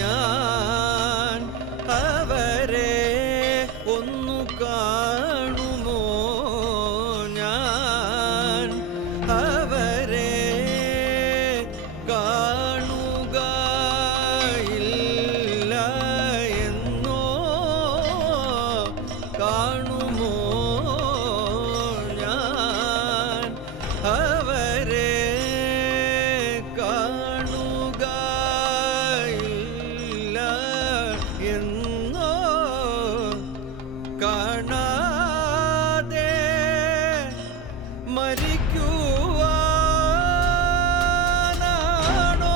ഞാൻ അവരെ ഒന്നു കാണുമോ ഞാൻ അവരെ കാണുകയില്ല എന്നോ കാണുമോ ഞാൻ അവരെ കാണുകയില്ല എന്നോ കാണാതെ മരിക്കുവാനാണോ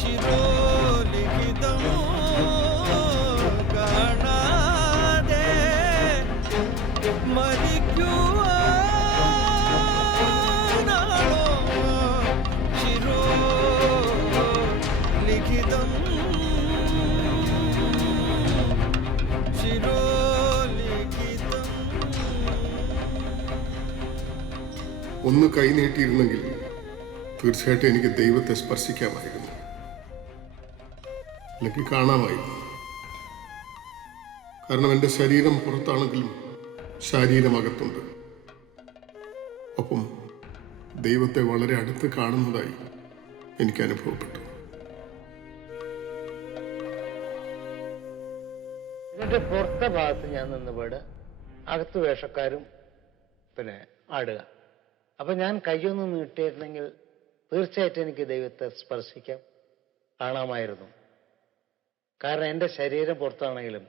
ശിരോലിഖിതം കാണാതെ മരിക്കുവാനാണോ ശിരോലിഖിതം ശിരോലിഖിതം. ഒന്ന് കൈ നീട്ടിയിരുന്നെങ്കിൽ തീർച്ചയായിട്ടും എനിക്ക് ദൈവത്തെ സ്പർശിക്കാമായിരുന്നു, അല്ലെങ്കിൽ കാണാമായിരുന്നു. കാരണം എൻ്റെ ശരീരം പുറത്താണെങ്കിലും ശരീരം അകത്തുണ്ട്. ഒപ്പം ദൈവത്തെ വളരെ അടുത്ത് കാണുന്നതായി എനിക്ക് അനുഭവപ്പെട്ടു. ഇതിന്റെ പുറത്തെ ഭാഗത്ത് ഞാൻ നിന്നപാട് അകത്ത് വേഷക്കാരും പിന്നെ ആടുക. അപ്പൊ ഞാൻ കയ്യൊന്ന് നീട്ടിയിരുന്നെങ്കിൽ തീർച്ചയായിട്ടും എനിക്ക് ദൈവത്തെ സ്പർശിക്കാം, കാണാമായിരുന്നു. കാരണം എൻ്റെ ശരീരം പുറത്താണെങ്കിലും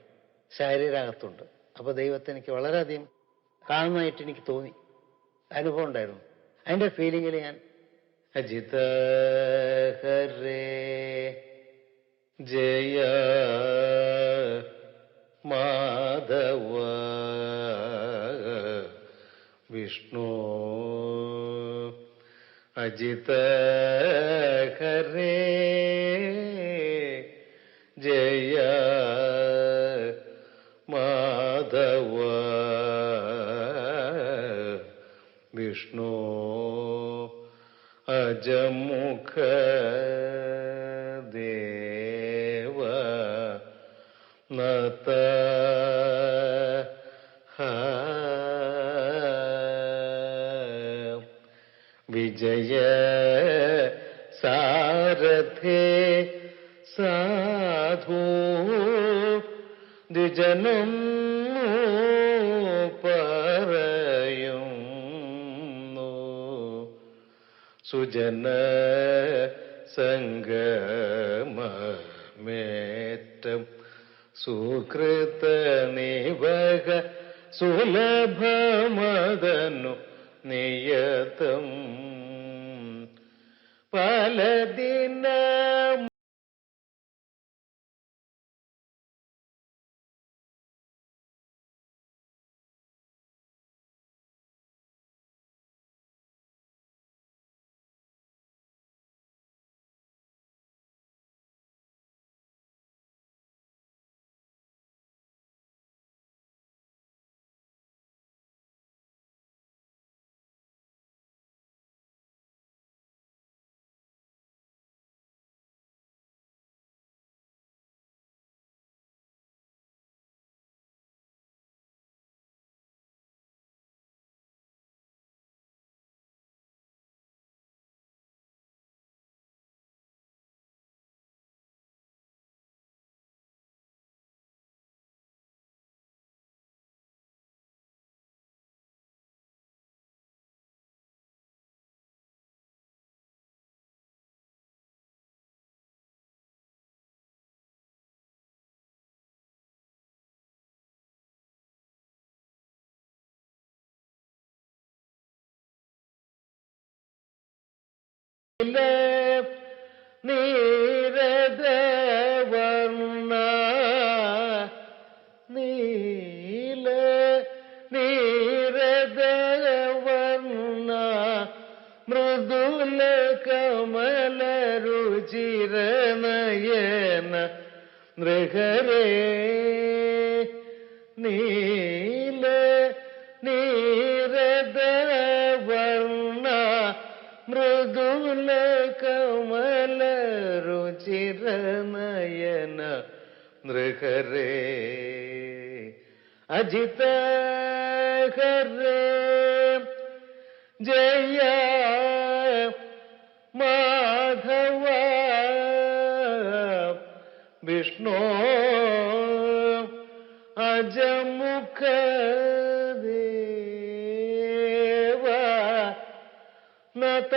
ശരീരം അകത്തുണ്ട്. അപ്പൊ ദൈവത്തെ എനിക്ക് വളരെയധികം കാണുന്നതായിട്ട് എനിക്ക് തോന്നി, അനുഭവം ഉണ്ടായിരുന്നു. അതിന്റെ ഫീലിങ്ങിൽ ഞാൻ അജിത ഹരേ ജയ മാധവ വിഷ്ണു അജിത ഹരേ ജയ മാധവ വിഷ്ണു അജമുഖ ദേവ നത വിജയ സാരഥേ സാധു ദ്വിജനം പറയുന്നു സുജന സംഗമേറ്റം സുകൃത നിവക സുലഭമദനു നിയതം പലദിനം നീരദവർണ്ണ നീല നീരദവർണ്ണ മൃദുല കമല രുചിരനയന നൃഹരേ നീല നീരദവർണ്ണ മൃദുല കമല രുചിരനയന നൃഹരേ അജിത ഹരേ ജയ മാധവ വിഷ്ണു അജമുഖ ദേവ നത